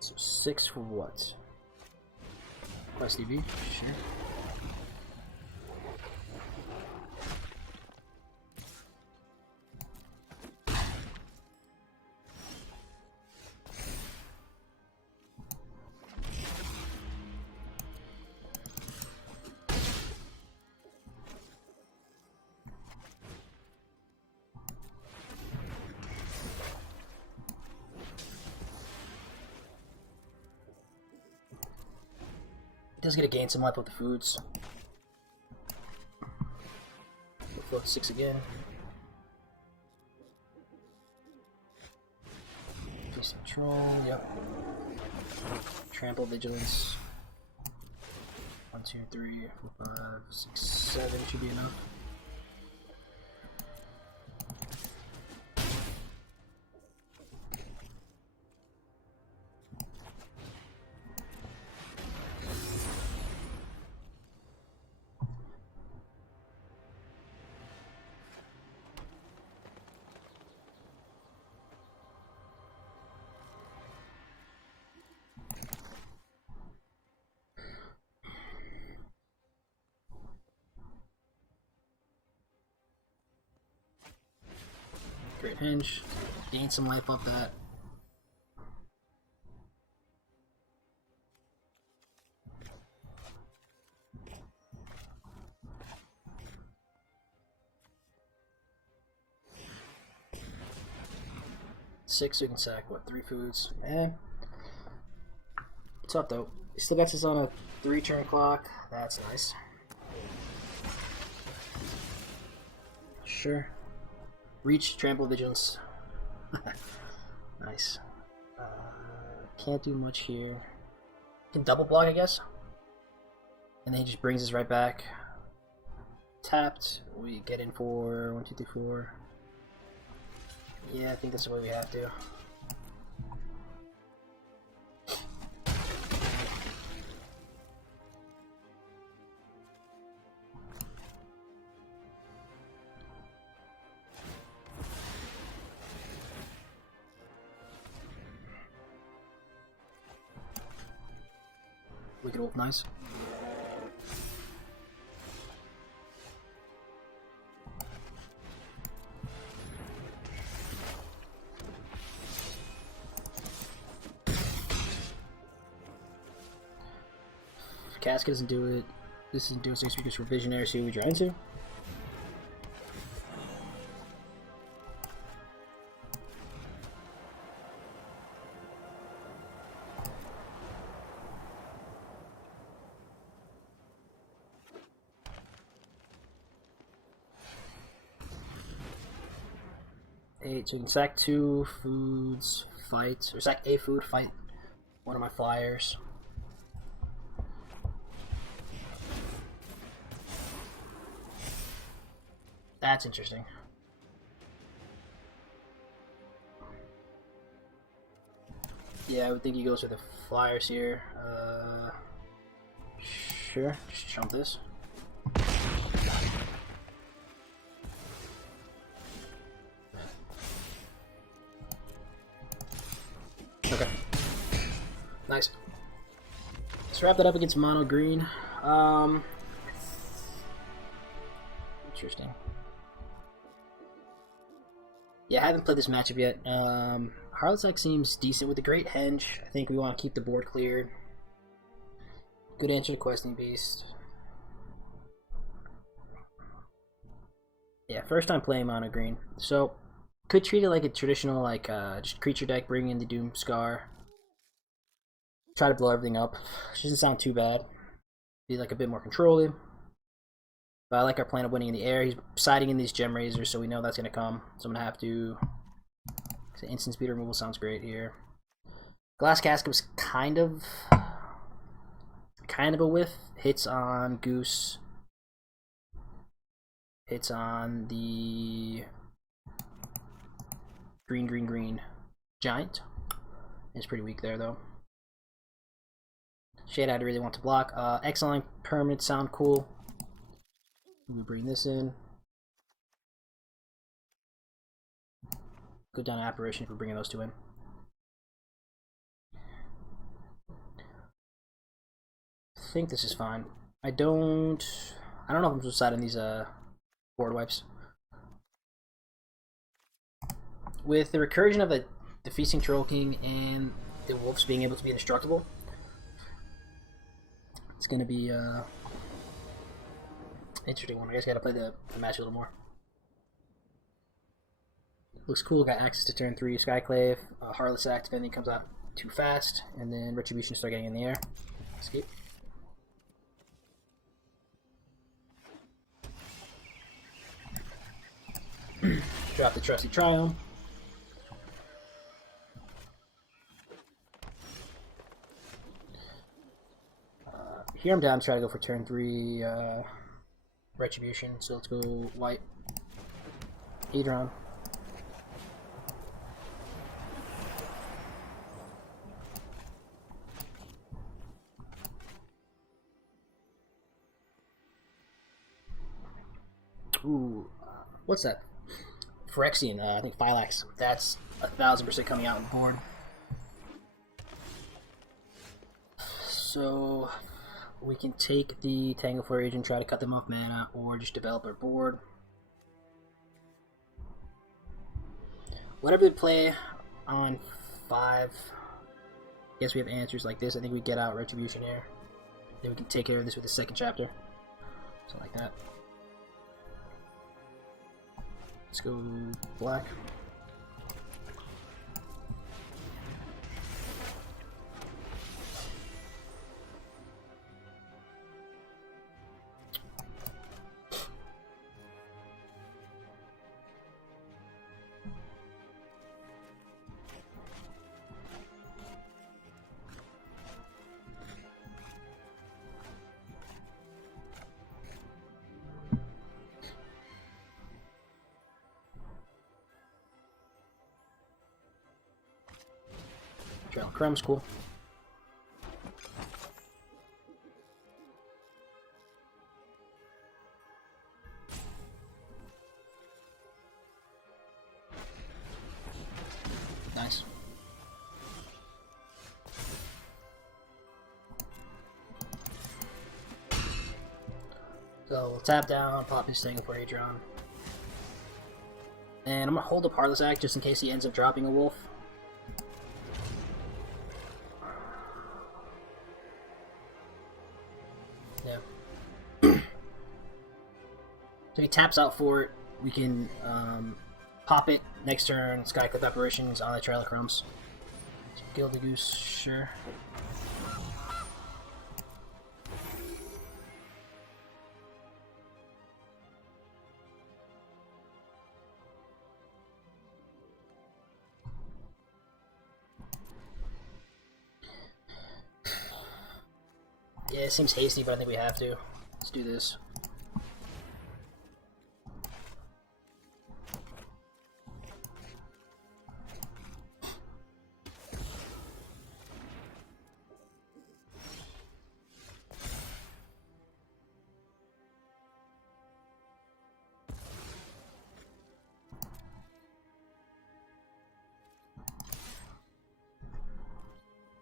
So 6 for what? Quest TV? Sure. Does get to gain some life with the foods. We'll float 6 again. Face control, yep. Trample vigilance. 1, 2, 3, 4, 5, 6, 7 should be enough. Great hinge. Gain some life off that. Six, you can sack what, 3 foods? It's up though. He still got this on a 3-turn clock. That's nice. Sure. Reach, trample, vigilance. Nice. Can't do much here. Can double block, I guess. And then he just brings us right back. Tapped. We get in for 1, 2, 3, 4. Yeah, I think that's the way we have to. Wicked Wolf, nice. Casket doesn't do it. This doesn't do it, so because we're Visionary, see what we try into. So you can sack 2 foods, fight, or sack a food, fight one of my flyers. That's interesting. Yeah, I would think he goes for the flyers here. Sure, just jump this. Okay. Nice. Let's wrap that up against mono green. Interesting. Yeah, I haven't played this matchup yet. Harlot's seems decent with the great henge. I think we want to keep the board cleared. Good answer to Questing Beast. Yeah, first time playing mono green. So, could treat it like a traditional, just creature deck, bring in the Doom Scar. Try to blow everything up. Which doesn't sound too bad. Be like a bit more controlling. But I like our plan of winning in the air. He's siding in these gem razors, so we know that's going to come. So I'm going to have to... So instant speed removal sounds great here. Glass Casket was kind of a whiff. Hits on Goose. Hits on the green giant. It's pretty weak there though. Shade I'd really want to block. Exile permanent sound cool. We bring this in. Go down to Apparition if we're bringing those two in. I think this is fine. I don't know if I'm supposed to side on these board wipes. With the recursion of the Feasting Troll King and the wolves being able to be indestructible, it's gonna be interesting one. I guess I gotta play the match a little more. Looks cool. Got access to turn 3 Skyclave, Heartless Act if anything comes out too fast, and then Retribution start getting in the air. Escape. Drop the trusty Triumph. Here I'm down to try to go for turn 3 Retribution, so let's go white. Adron. Ooh, what's that? Phyrexian, I think Phylax. That's 1000% coming out on the board. So we can take the Tangle Flare Agent, try to cut them off mana, or just develop our board. Whatever they play on 5, I guess we have answers like this. I think we get out Retribution here. Then we can take care of this with the second chapter. Something like that. Let's go black. Trail Crumb's cool. Nice. So we'll tap down, pop his Tangle for Adron. And I'm gonna hold up Heartless Act just in case he ends up dropping a wolf. So if he taps out for it, we can pop it next turn, Skyclip Apparitions on the Trail of Crumbs. Gilded Goose, sure. Yeah, it seems hasty, but I think we have to. Let's do this.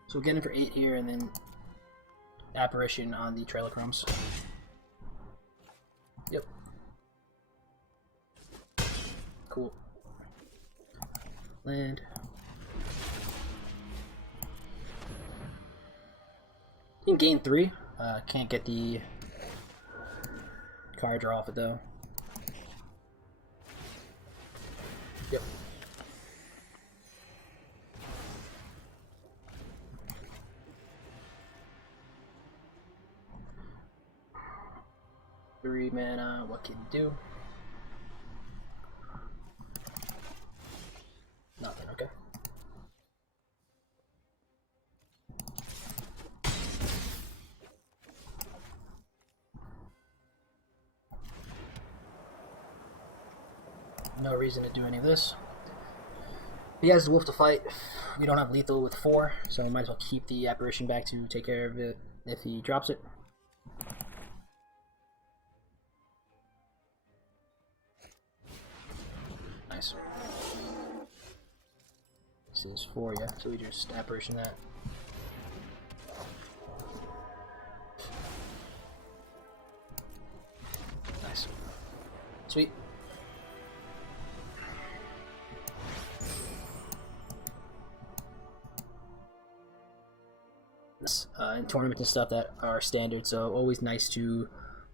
So we're getting for 8 here, and then Apparition on the Trail of Crumbs. Yep. Cool. Land. You can gain 3. Can't get the card draw off it though. Yep. 3 mana. What can you do? Nothing, okay. No reason to do any of this. He has the wolf to fight. We don't have lethal with 4, so we might as well keep the apparition back to take care of it if he drops it. Nice. This is 4, yeah, so we just apparition that. Nice. Sweet. In tournaments and stuff that are standard, so always nice to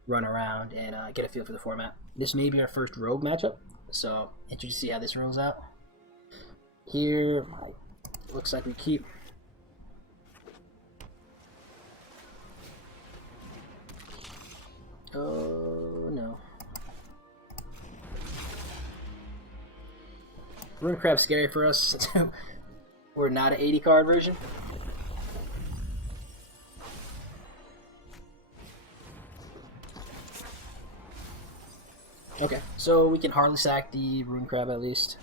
run around and get a feel for the format. This may be our first rogue matchup, so interested to see how this rolls out. Here, looks like we keep. Oh no. Rune Crab's scary for us. We're not an 80 card version. Okay, so we can hardly sack the Rune Crab at least.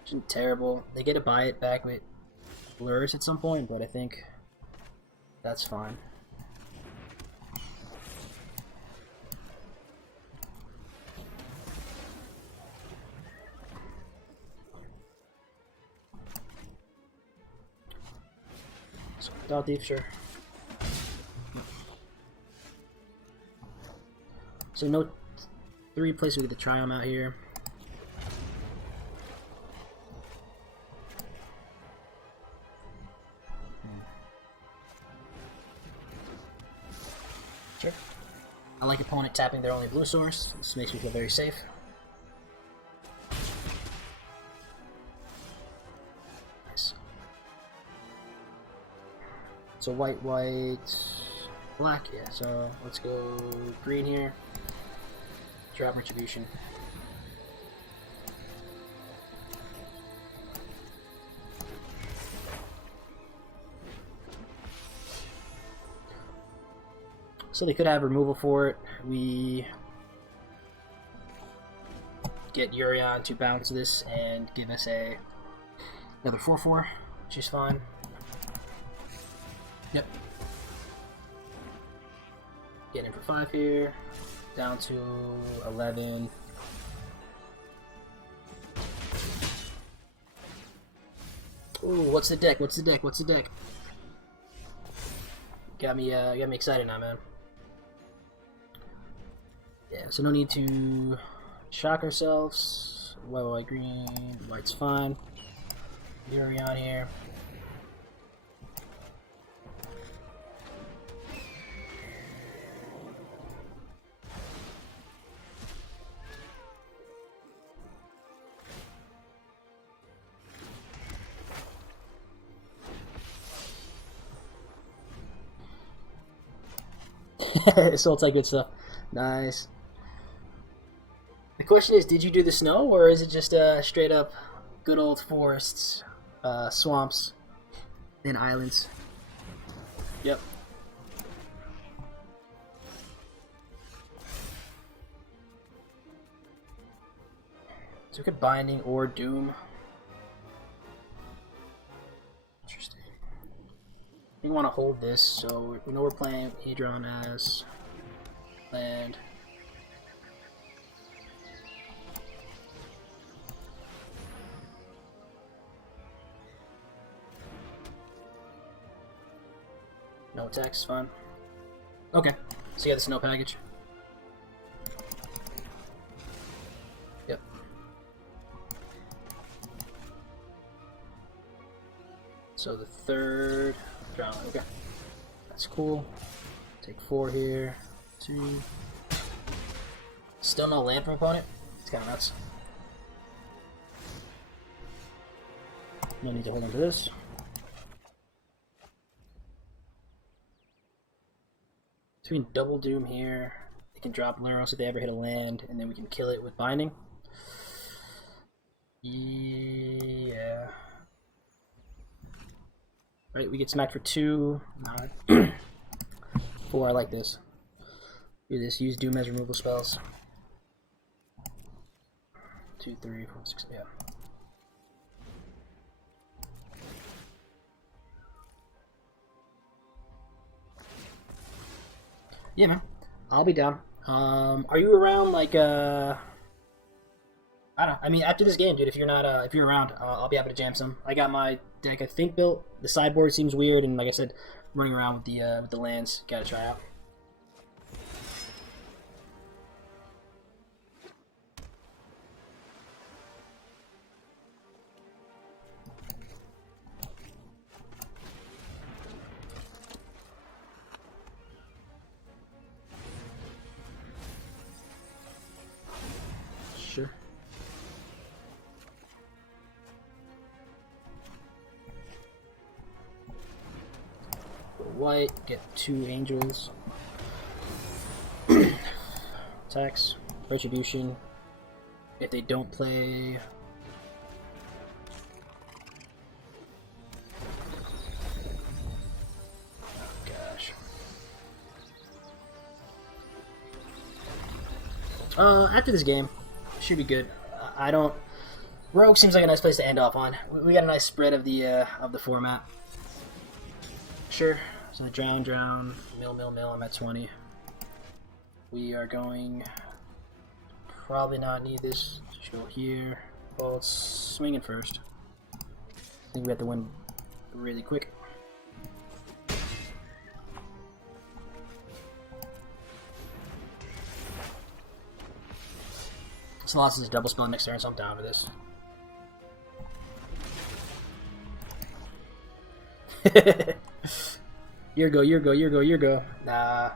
Which isn't terrible. They get to buy it back with blurs at some point, but I think that's fine. So, Dog Thief, sure. So no 3 places we get to try them out here. Sure. I like opponent tapping their only blue source. This makes me feel very safe. Nice. So white, white, black. Yeah. So let's go green here. Drop Retribution. So they could have removal for it. We get Yorion to bounce this and give us another 4/4, which is fine. Yep. Get in for 5 here. Down to 11. Ooh, what's the deck? What's the deck? What's the deck? Got me excited now, man. Yeah, so no need to shock ourselves. White, white, green. White's fine. Yorion here. So it's like good stuff. Nice. The question is, did you do the snow, or is it just straight up good old forests, swamps, and islands? Yep. So we could Binding or Doom. Interesting. We want to hold this, so we know we're playing Hadron as land. No attacks, fine. Okay, so you got the snow package. Yep. So the third drown, okay. That's cool. Take 4 here. 2. Still no land from opponent? It's kinda nuts. No need to hold on to this. Between double Doom here, They can drop Luros if they ever hit a land, and then we can kill it with Binding. Yeah. Right, we get smacked for 2. 4, I like this. Do this, use Doom as removal spells. 2, 3, 4, 6, yeah. Yeah, man. I'll be down. Are you around, like, I don't know. I mean, after this game, dude, if you're not, if you're around, I'll be happy to jam some. I got my deck, I think, built. The sideboard seems weird, and like I said, running around with the lands, gotta try out. Sure. White, get 2 angels. Attacks, retribution. If they don't play. Oh gosh. After this game, should be good. I don't. Rogue seems like a nice place to end off on. We got a nice spread of the format. Sure. So drown, mill. I'm at 20. We are going. Probably not need this. Just go here. Well, it's swinging first. I think we have to win really quick. Slots is a double spell next turn, so I'm down for this. Your go. Nah.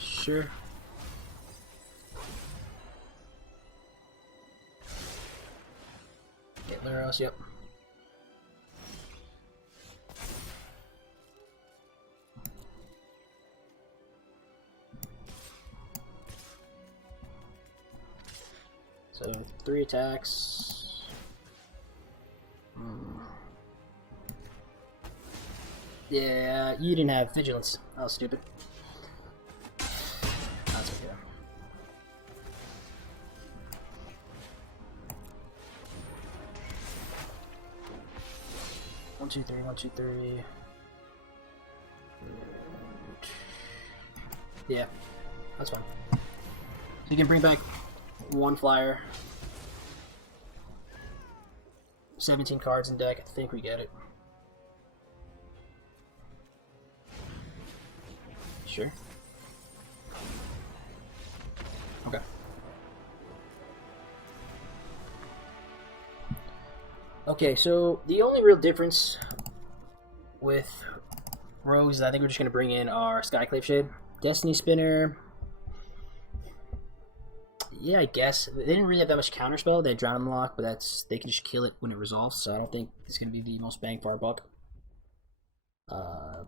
Sure. Get Luros, yep. So 3 attacks. Yeah, you didn't have vigilance. That was stupid. That's okay. One, two, three. Yeah, that's fine. So you can bring back 1 flyer. 17 cards in deck. I think we get it. Sure. Okay. Okay, so the only real difference with Rogues is I think we're just going to bring in our Skyclave Shade. Destiny Spinner. Yeah, I guess. They didn't really have that much counterspell. They had Drown Unlock, but they can just kill it when it resolves, so I don't think it's going to be the most bang for our buck.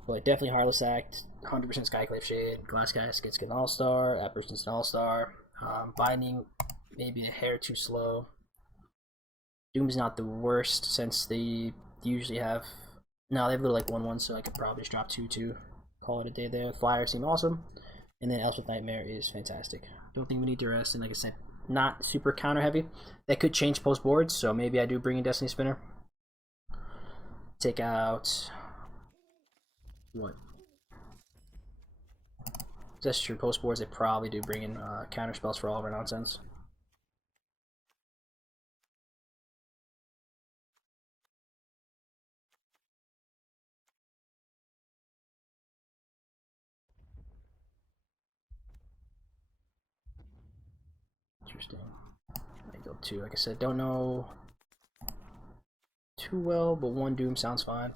But definitely Heartless Act, 100% Skyclave Shade, Glass Caskets get an All-Star, Apparition's an All-Star, Binding maybe a hair too slow. Doom's not the worst since they usually have. No, they have a little like 1/1, so I could probably just drop 2/2. Call it a day there. Flyer seem awesome. And then Elspeth Nightmare is fantastic. Don't think we need to rest, and like I said, not super counter heavy. That could change post boards, so maybe I do bring in Destiny Spinner. Take out. What? That's true. Post boards, they probably do bring in counter spells for all of our nonsense. Interesting. I go 2. Like I said, don't know too well, but 1 Doom sounds fine.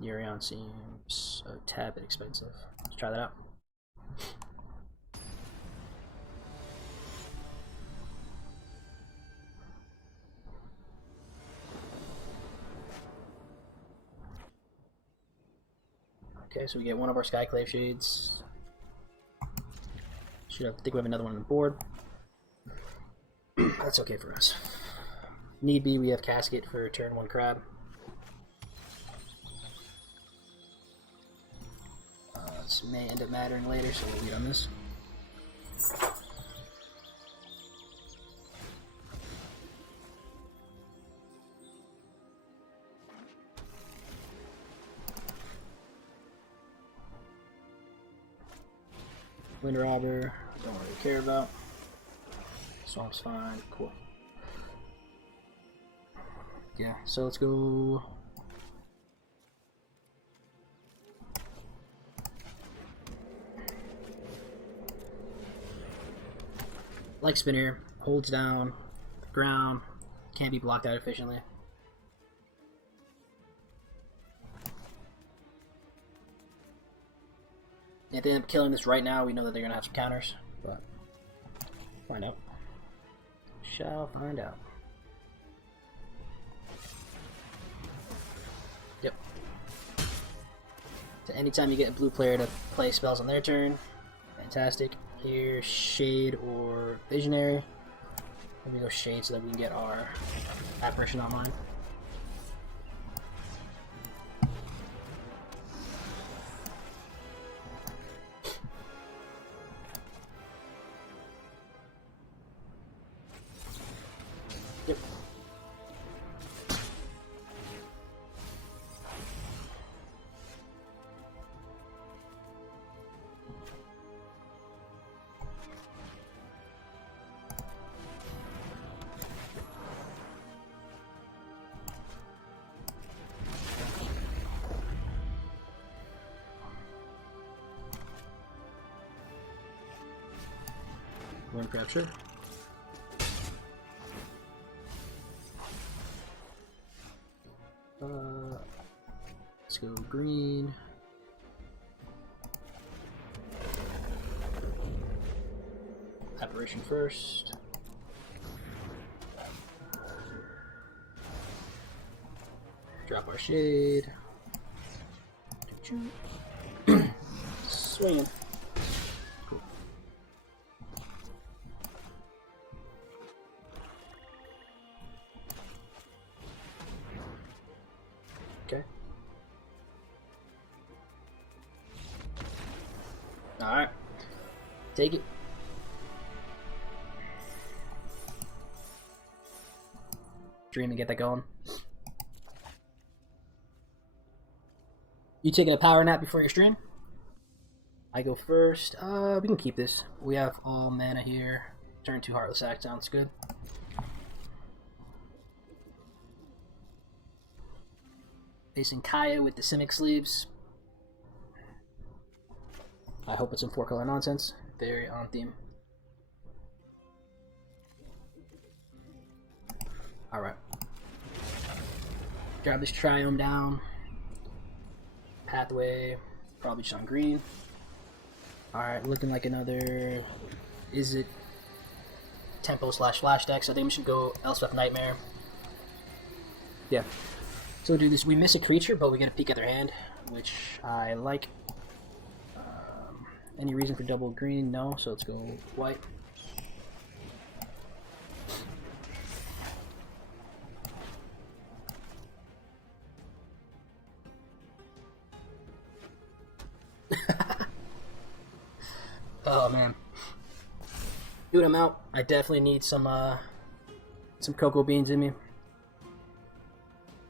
Yorion seems a tad bit expensive. Let's try that out. Okay, so we get one of our Skyclave Shades. I think we have another one on the board. That's okay for us. Need be, we have Casket for turn 1 Crab. This may end up mattering later, so we'll wait on this. Wind Robber, don't really care about. Swamp's fine, cool. Yeah, so let's go. Like Spinner, holds down the ground, can't be blocked out efficiently. If they end up killing this right now, we know that they're going to have some counters, but find out. Shall find out. Yep. So anytime you get a blue player to play spells on their turn, fantastic. Here, Shade or Visionary. Let me go Shade so that we can get our Apparition online. One capture. Let's go green. Apparition first. Drop our Shade. Swing. Cool. Okay. Alright. Take it. Dream and get that going. You taking a power nap before your stream? I go first. We can keep this. We have all mana here. Turn 2 Heartless Act sounds good. Facing Kaya with the Simic Sleeves. I hope it's some 4-color nonsense. Very on theme. Alright. Grab this Triome down. Pathway. Probably just on green. Alright, looking like another... Is it Tempo / Flash deck? So I think we should go Elspeth Nightmare. Yeah. So we'll do this. We miss a creature, but we get a peek at their hand, which I like. Any reason for double green? No, so let's go white. Oh man. Dude, I'm out. I definitely need some cocoa beans in me.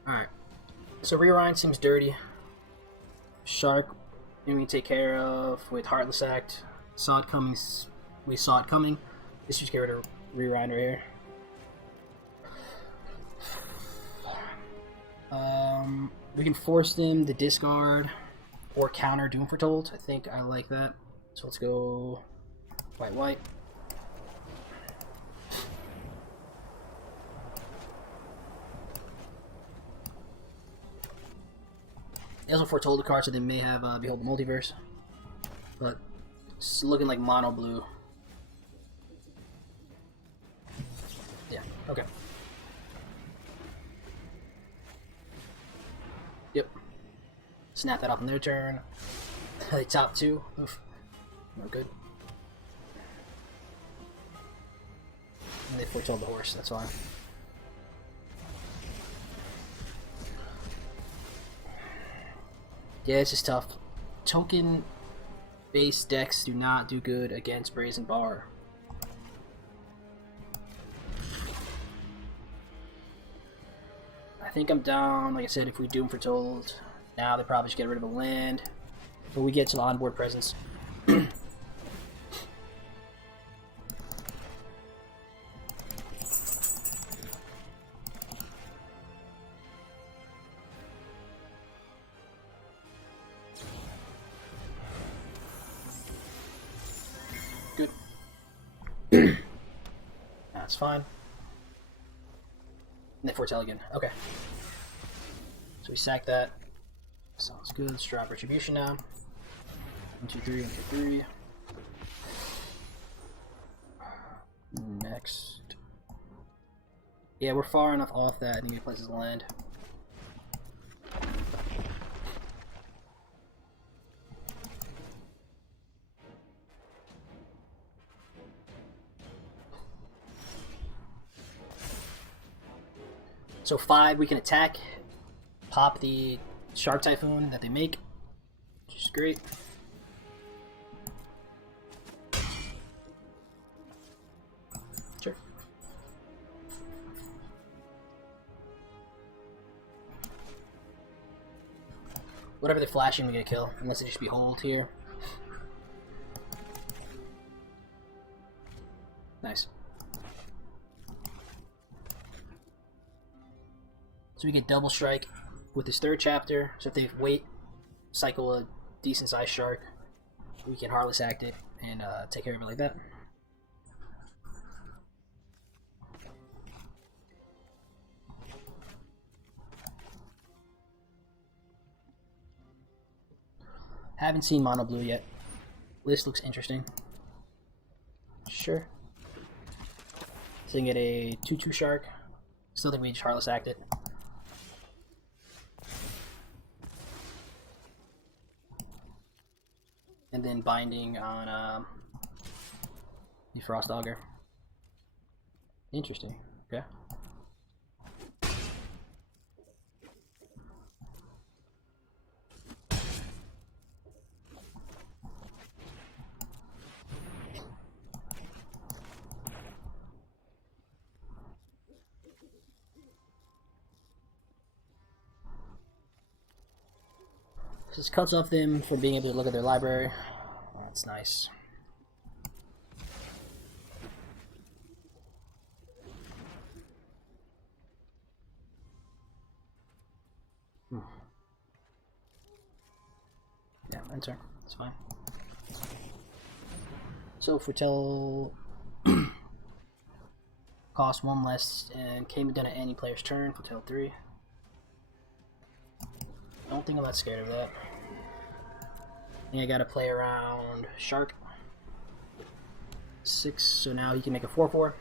Alright. So Rewind seems dirty. Shark, we can take care of with Heartless Act. Saw it coming. We saw it coming. Let's just get rid of Rewind right here. We can force them to discard or counter Doom Foretold. I think I like that. So let's go white, white. They also foretold the card, so they may have Behold the Multiverse. But it's looking like mono blue. Yeah, okay. Yep. Snap that off on their turn. They top 2. Oof. We're good. And they foretold the horse, that's why. Yeah, it's just tough. Token-based decks do not do good against Brazen Bar. I think I'm down. Like I said, if we do them Foretold, now they probably should get rid of a land. But we get some onboard presence. Good. That's fine. And they foretell again. Okay. So we sack that. Sounds good. Let's drop Retribution now. 1, 2, 3, 1, 2, 3. Next. Yeah, we're far enough off that I need to place his land. So 5, we can attack, pop the Shark Typhoon that they make, which is great. Sure. Whatever they're flashing, we get a kill, unless it just be hold here. Nice. So we get double strike with this 3rd chapter. So if they wait, cycle a decent sized shark, we can Heartless Act it and take care of it like that. Haven't seen Mono Blue yet. List looks interesting. Sure. So you can get a 2/2 shark. Still think we just Heartless Act it. And then binding on the Frost Augur. Interesting. Okay. This cuts off them from being able to look at their library. That's nice. Yeah, enter. It's fine. So Foretell cost 1 less and came done at any player's turn. Foretell 3. I don't think I'm that scared of that. I think I gotta play around Shark. 6, so now he can make a 4/4.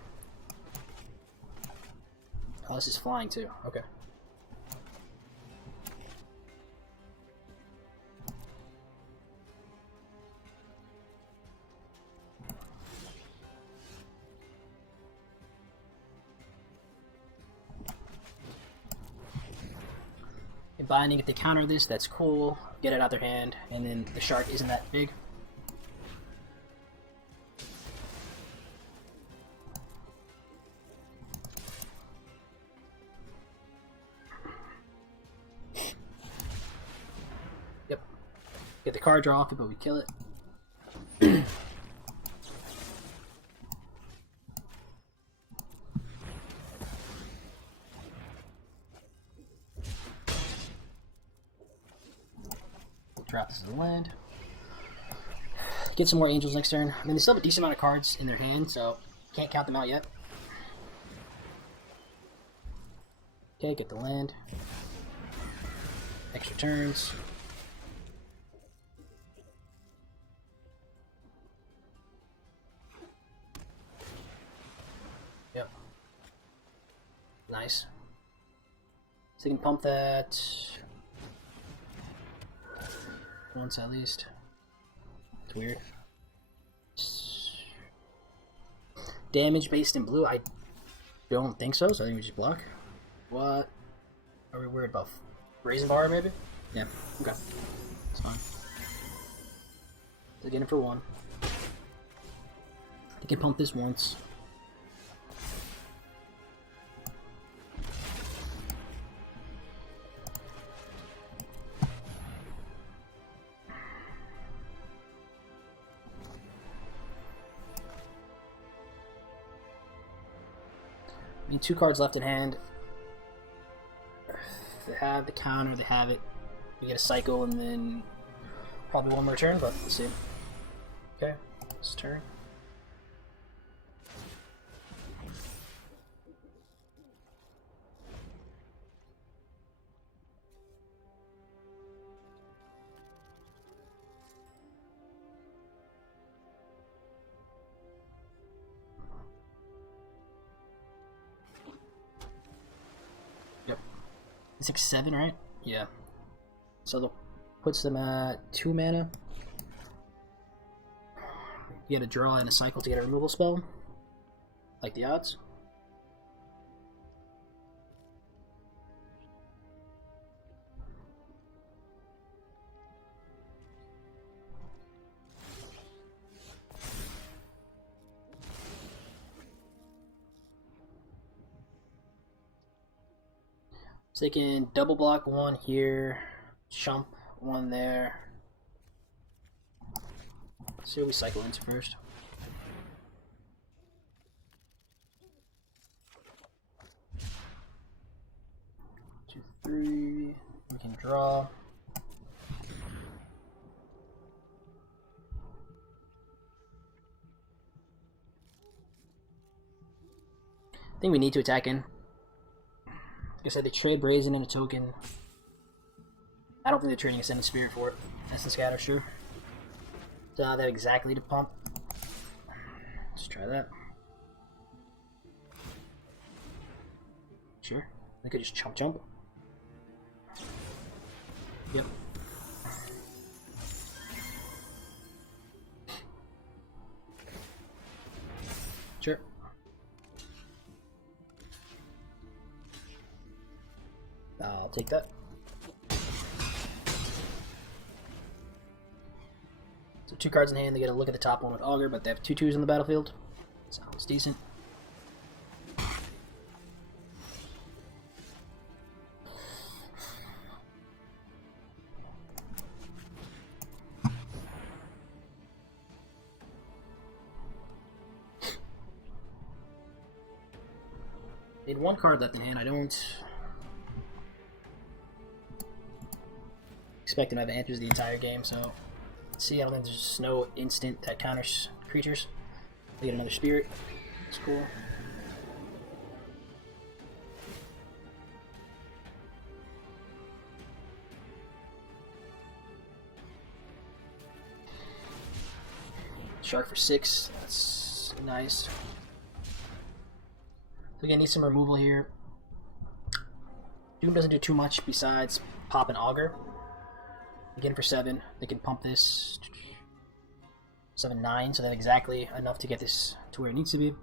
Oh, this is flying too. Okay. And binding, if they counter this, that's cool. Get it out their hand, and then the shark isn't that big. Yep. Get the card draw off it, but we kill it. Drop this as a land. Get some more angels next turn. I mean, they still have a decent amount of cards in their hand, so can't count them out yet. Okay, get the land. Extra turns. Yep. Nice. So you can pump that. once at least. It's weird. Damage based in blue? I don't think so, so I think we just block. What? Are we worried about Brazen Bar maybe? Yeah, okay. It's fine. So get it for 1. They can pump this once. I mean, 2 cards left in hand. They have the counter, they have it. We get a cycle and then probably 1 more turn, but let's see. Okay, this turn. Yep. 6/7, right? Yeah. So that puts them at 2 mana. You get a draw and a cycle to get a removal spell. Like the odds. So they can double block 1 here, chump 1 there. Let's see what we cycle into first. Two, 3. We can draw. I think we need to attack in. Like I said, they trade Brazen and a token. I don't think they're trading Ascendant Spirit for it. That's the scatter, sure. So now that exactly to pump. Let's try that. Sure. I could just jump. Yep. Sure. I'll take that. So 2 cards in hand, they get a look at the top one with Augur, but they have 2/2s on the battlefield. Sounds decent. They had 1 card left in hand. I don't expect them to have answers the entire game, so let's see. I don't think there's no instant that counters creatures. They get another spirit. It's cool. Shark for 6. That's nice. So again, need some removal here. Doom doesn't do too much besides pop an Augur. Again for 7, they can pump this 7/9, so that's exactly enough to get this to where it needs to be.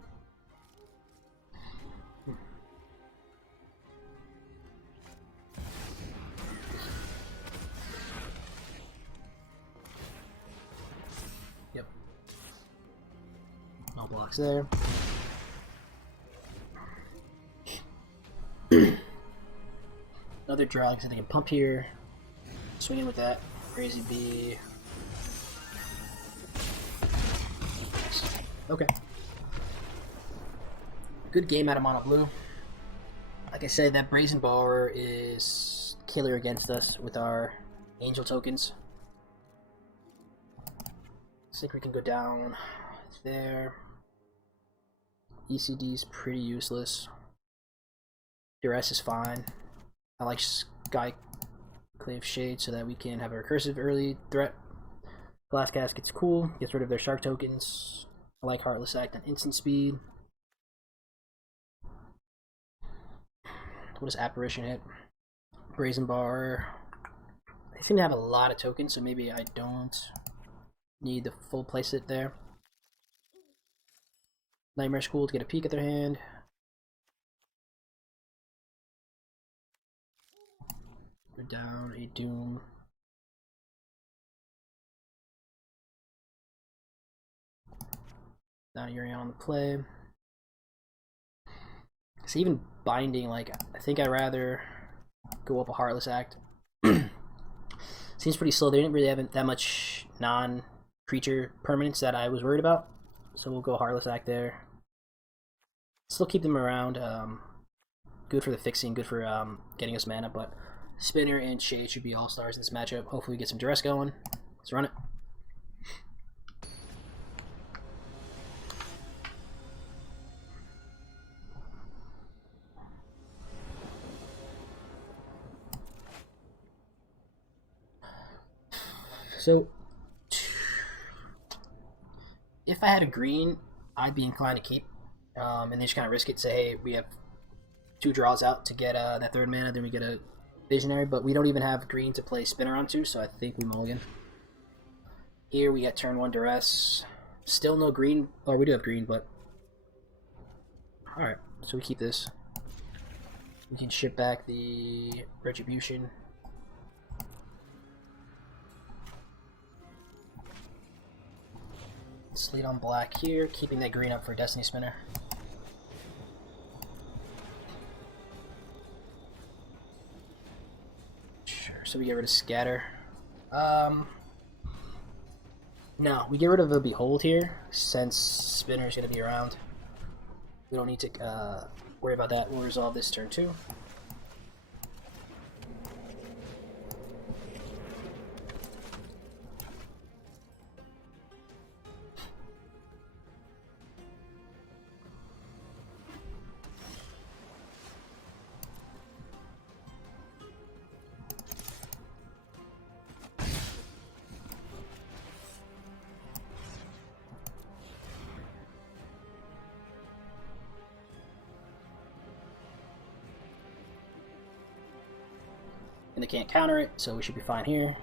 Yep. No blocks there. Another drag, so they can pump here. Swing in with that. Crazy Bee. Okay. Good game out of mono blue. Like I said, that Brazen Bar is killer against us with our angel tokens. I think we can go down there. ECD is pretty useless. Duress is fine. I like Sky Clave Shade so that we can have a recursive early threat. Glass Casket's cool, gets rid of their shark tokens. I like Heartless Act and instant speed. What does Apparition hit? Brazen Bar I seem to have a lot of tokens, so maybe I don't need the full playset there. Nightmare School to get a peek at their hand. We're down a Doom. Now Yorion on the play. So even binding, like, I think I'd rather go up a Heartless Act. Seems pretty slow. They didn't really have that much non-creature permanents that I was worried about. So we'll go Heartless Act there. Still keep them around. Good for the fixing, good for getting us mana, but Spinner and Shade should be all-stars in this matchup. Hopefully we get some duress going. Let's run it. So, if I had a green, I'd be inclined to keep, and then just kind of risk it. Say, hey, we have 2 draws out to get that 3rd mana, then we get a Visionary, but we don't even have green to play Spinner onto, so I think we mulligan. Here we get turn 1 duress. Still no green, or we do have green, but alright, so we keep this. We can ship back the Retribution. Sleet on black here, keeping that green up for Destiny Spinner. Sure, so we get rid of Scatter. No, we get rid of the Behold here, since Spinner is going to be around. We don't need to worry about that. We'll resolve this turn 2. And they can't counter it, so we should be fine here.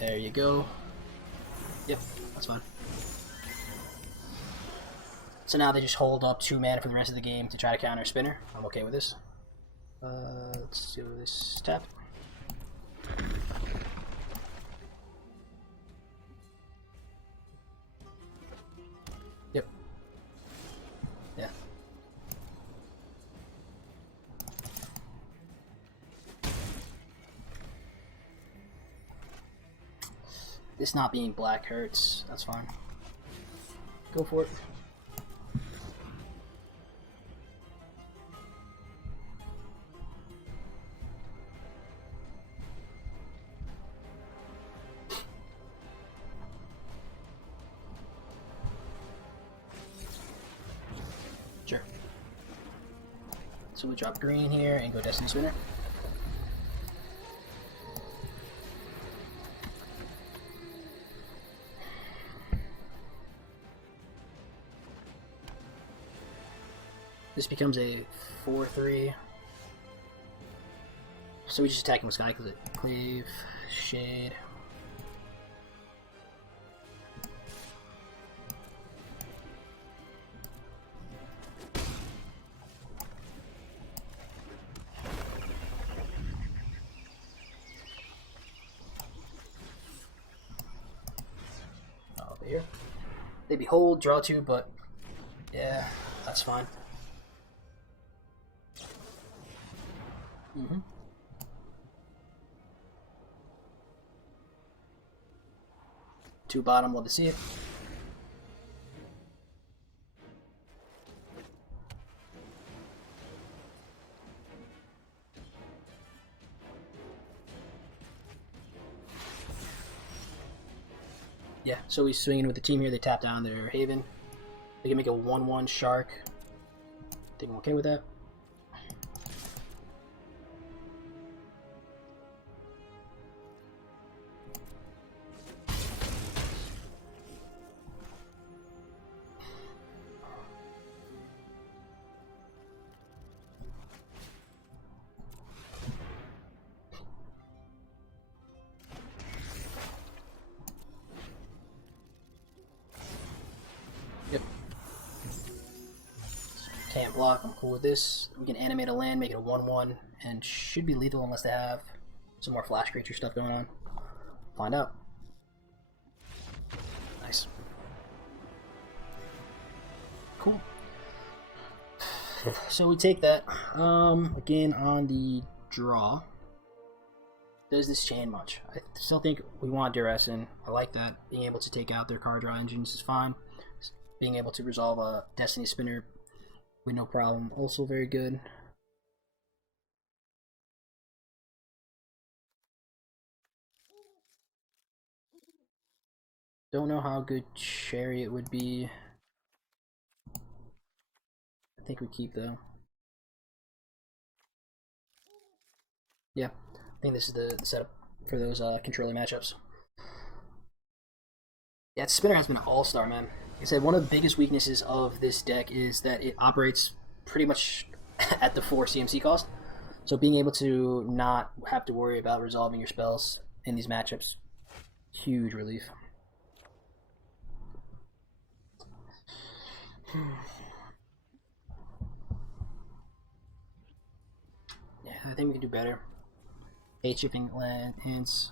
There you go. Yep, that's fine. So now they just hold up 2 mana for the rest of the game to try to counter Spinner. I'm okay with this. Let's do this tap. Yep. Yeah. This not being black hurts. That's fine. Go for it. Sure. So we drop green here and go Destiny Spinner. This becomes a 4/3. So we just attack him with Sky because it Cleave, Shade. Over here. They Behold, draw 2, but yeah, that's fine. Mm-hmm. Two bottom, love to see it. Yeah, so he's swinging with the team here. They tap down their Haven. They can make a 1/1 Shark. I think I'm okay with that. Can't block, I'm cool with this. We can animate a land, make it a 1/1, and should be lethal unless they have some more flash creature stuff going on. Find out. Nice. Cool. So we take that. Again, on the draw. Does this chain much? I still think we want duress in. I like that. Being able to take out their card draw engines is fine. Being able to resolve a Destiny Spinner with no problem, also very good. Don't know how good Chariot would be. I think we keep though. Yeah, I think this is the setup for those controller matchups. Yeah, Spinner has been an all-star, man. Like I said, one of the biggest weaknesses of this deck is that it operates pretty much at the 4 CMC cost. So being able to not have to worry about resolving your spells in these matchups, huge relief. Yeah, I think we can do better. 8 shifting land hints,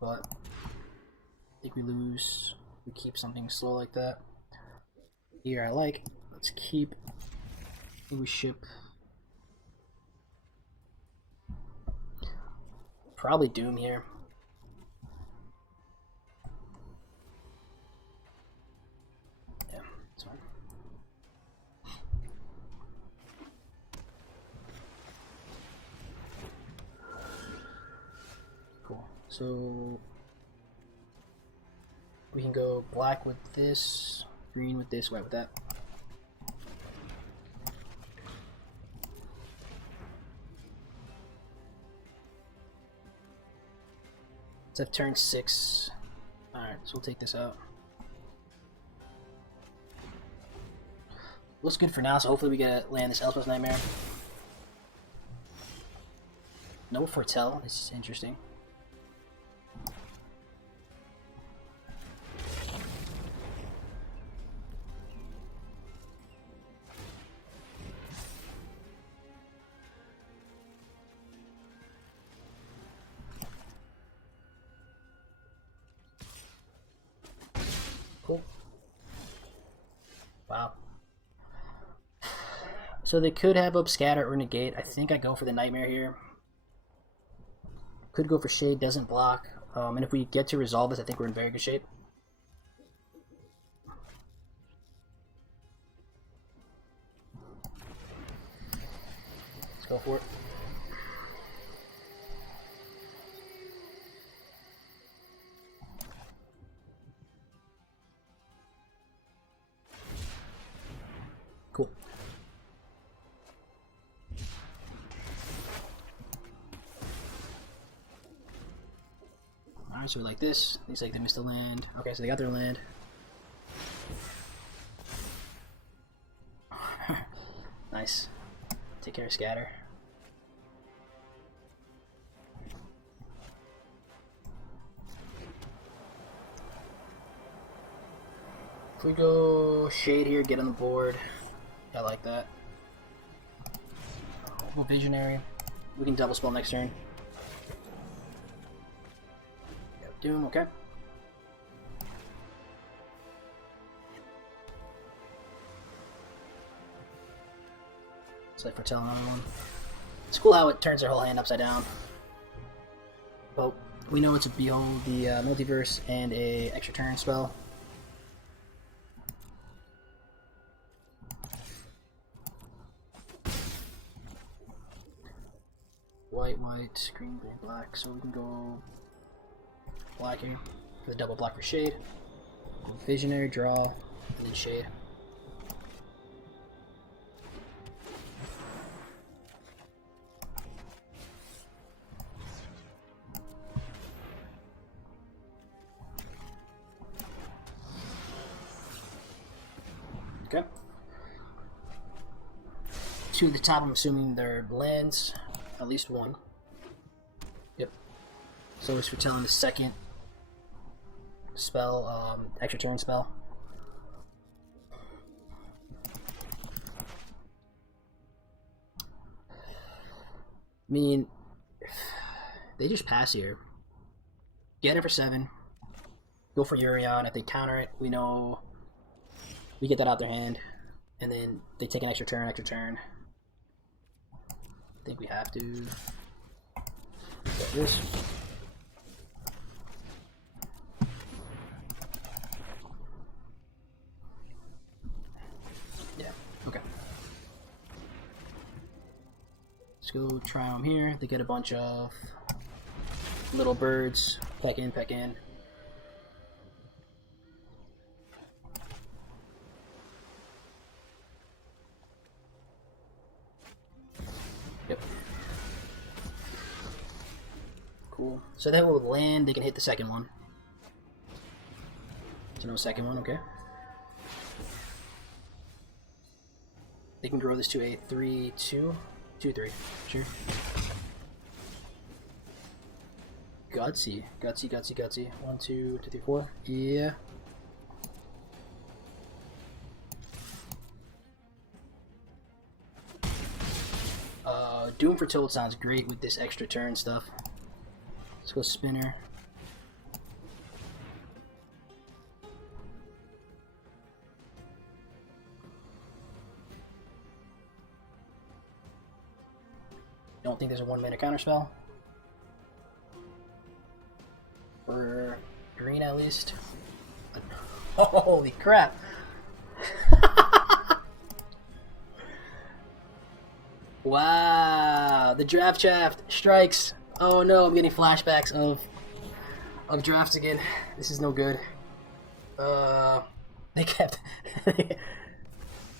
but I think we lose. We keep something slow like that. Here I like. Let's keep. I think we ship. Probably Doom here. Yeah, that's fine. Cool. So we can go black with this, green with this, white with that. Let's have turn 6. Alright, so we'll take this out. Looks good for now, so hopefully we get to land this Elspeth's Nightmare. No Foretell, this is interesting. Cool. Wow. So they could have up Scatter or Negate. I think I go for the Nightmare here. Could go for Shade, doesn't block. And if we get to resolve this, I think we're in very good shape. Let's go for it. Cool. Alright, so like this. Looks like they missed a land. Okay, so they got their land. Nice. Take care of Scatter. If we go Shade here, get on the board. I like that. We'll Visionary. We can double spell next turn. Yep, Doom, okay. It's like Foretell another one. It's cool how it turns their whole hand upside down. But we know it's a Behold the Multiverse and a extra turn spell. White, green, green, black. So we can go black here for the double block for Shade. Visionary, draw, and then Shade. Okay. 2 at the top, I'm assuming they're lands. At least 1. Yep. So it's foretelling the second spell, extra turn spell. I mean, they just pass here. Get it for 7. Go for Yorion. If they counter it, we know we get that out their hand. And then they take an extra turn, I think we have to get this. Yeah, okay. Let's go try them here. They get a bunch of little birds. Peck in, peck in. Yep. Cool. So that will land, they can hit the second one. So no second one, okay. They can grow this to a 3-2. 2-3. Sure. Gutsy. Gutsy. 1, 2, 2, 3, 4. Yeah. Doom Foretold sounds great with this extra turn stuff. Let's go spinner. Don't think there's a 1-mana counterspell. For green at least. Holy crap! Wow, the draft shaft strikes. Oh no, I'm getting flashbacks of drafts again. This is no good. They kept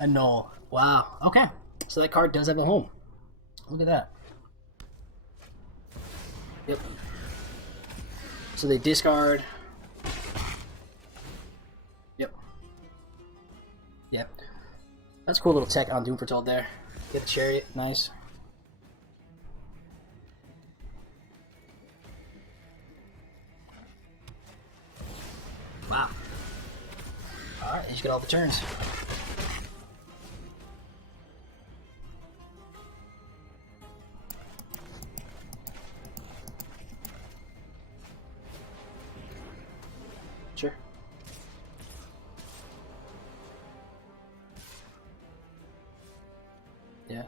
a null. Wow. Okay, so that card does have a home. Look at that. Yep. So they discard. Yep. Yep. That's a cool little tech on Doom Foretold there. Get the chariot, nice. Wow. Alright, you just get all the turns. Sure. Yeah.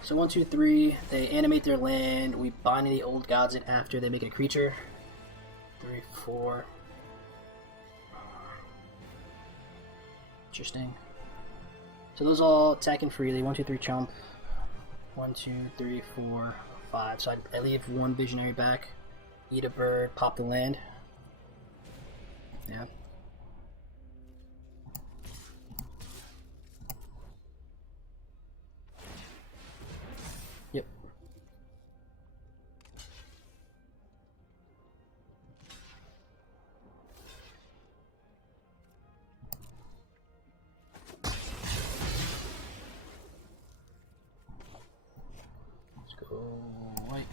So 1, 2, 3. They animate their land. We bind the old gods in after they make a creature. 3, 4. Interesting. So those all attacking freely. 1, 2, 3 chump. 1, 2, 3, 4, 5. So I leave 1 visionary back. Eat a bird. Pop the land. Yeah. Yep. Let's go white.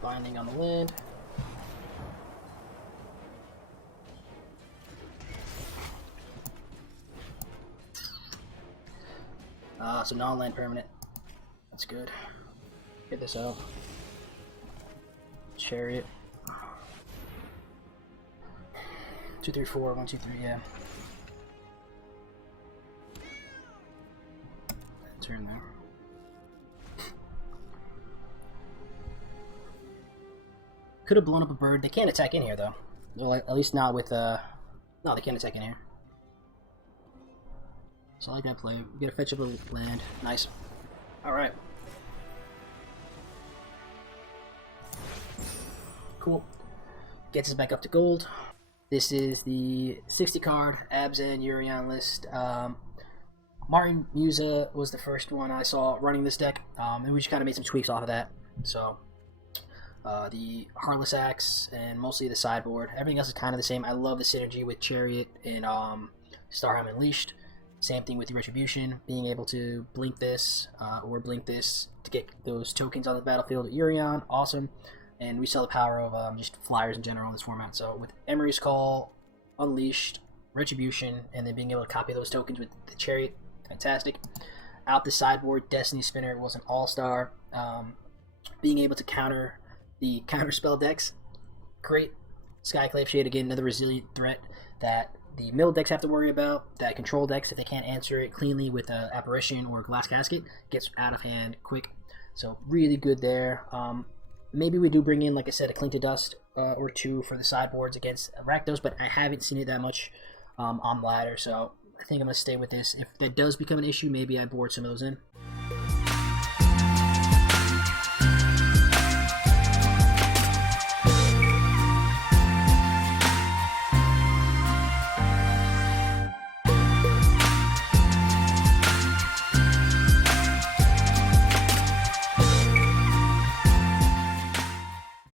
Binding on the land. So non-land permanent. That's good. Get this out. Chariot. 2, 3, 4. 1, 2, 3. Yeah. Turn there. Could have blown up a bird. They can't attack in here though. Well, at least not with no, they can't attack in here. So I like that play. We get a fetch of a land. Nice. Alright. Cool. Gets us back up to gold. This is the 60 card Abzan Yorion list. Martin Juza was the first one I saw running this deck, and we just kind of made some tweaks off of that. So the Heartless Axe and mostly the sideboard. Everything else is kind of the same. I love the synergy with Chariot and Starhelm Unleashed. Same thing with the Retribution, being able to blink this or blink this to get those tokens on the battlefield. Yorion, awesome. and we saw the power of just flyers in general in this format. So with Emery's Call, Unleashed, Retribution, and then being able to copy those tokens with the Chariot, fantastic. Out the sideboard, Destiny Spinner was an all-star. Being able to counter the counterspell decks, great. Skyclave Shade, again, another resilient threat that the middle decks have to worry about, that control decks, if they can't answer it cleanly with Apparition or Glass Casket, gets out of hand quick. So really good there. Maybe we do bring in, like I said, a Cling to Dust or two for the sideboards against Rakdos, but I haven't seen it that much on ladder, so I think I'm going to stay with this. If that does become an issue, maybe I board some of those in.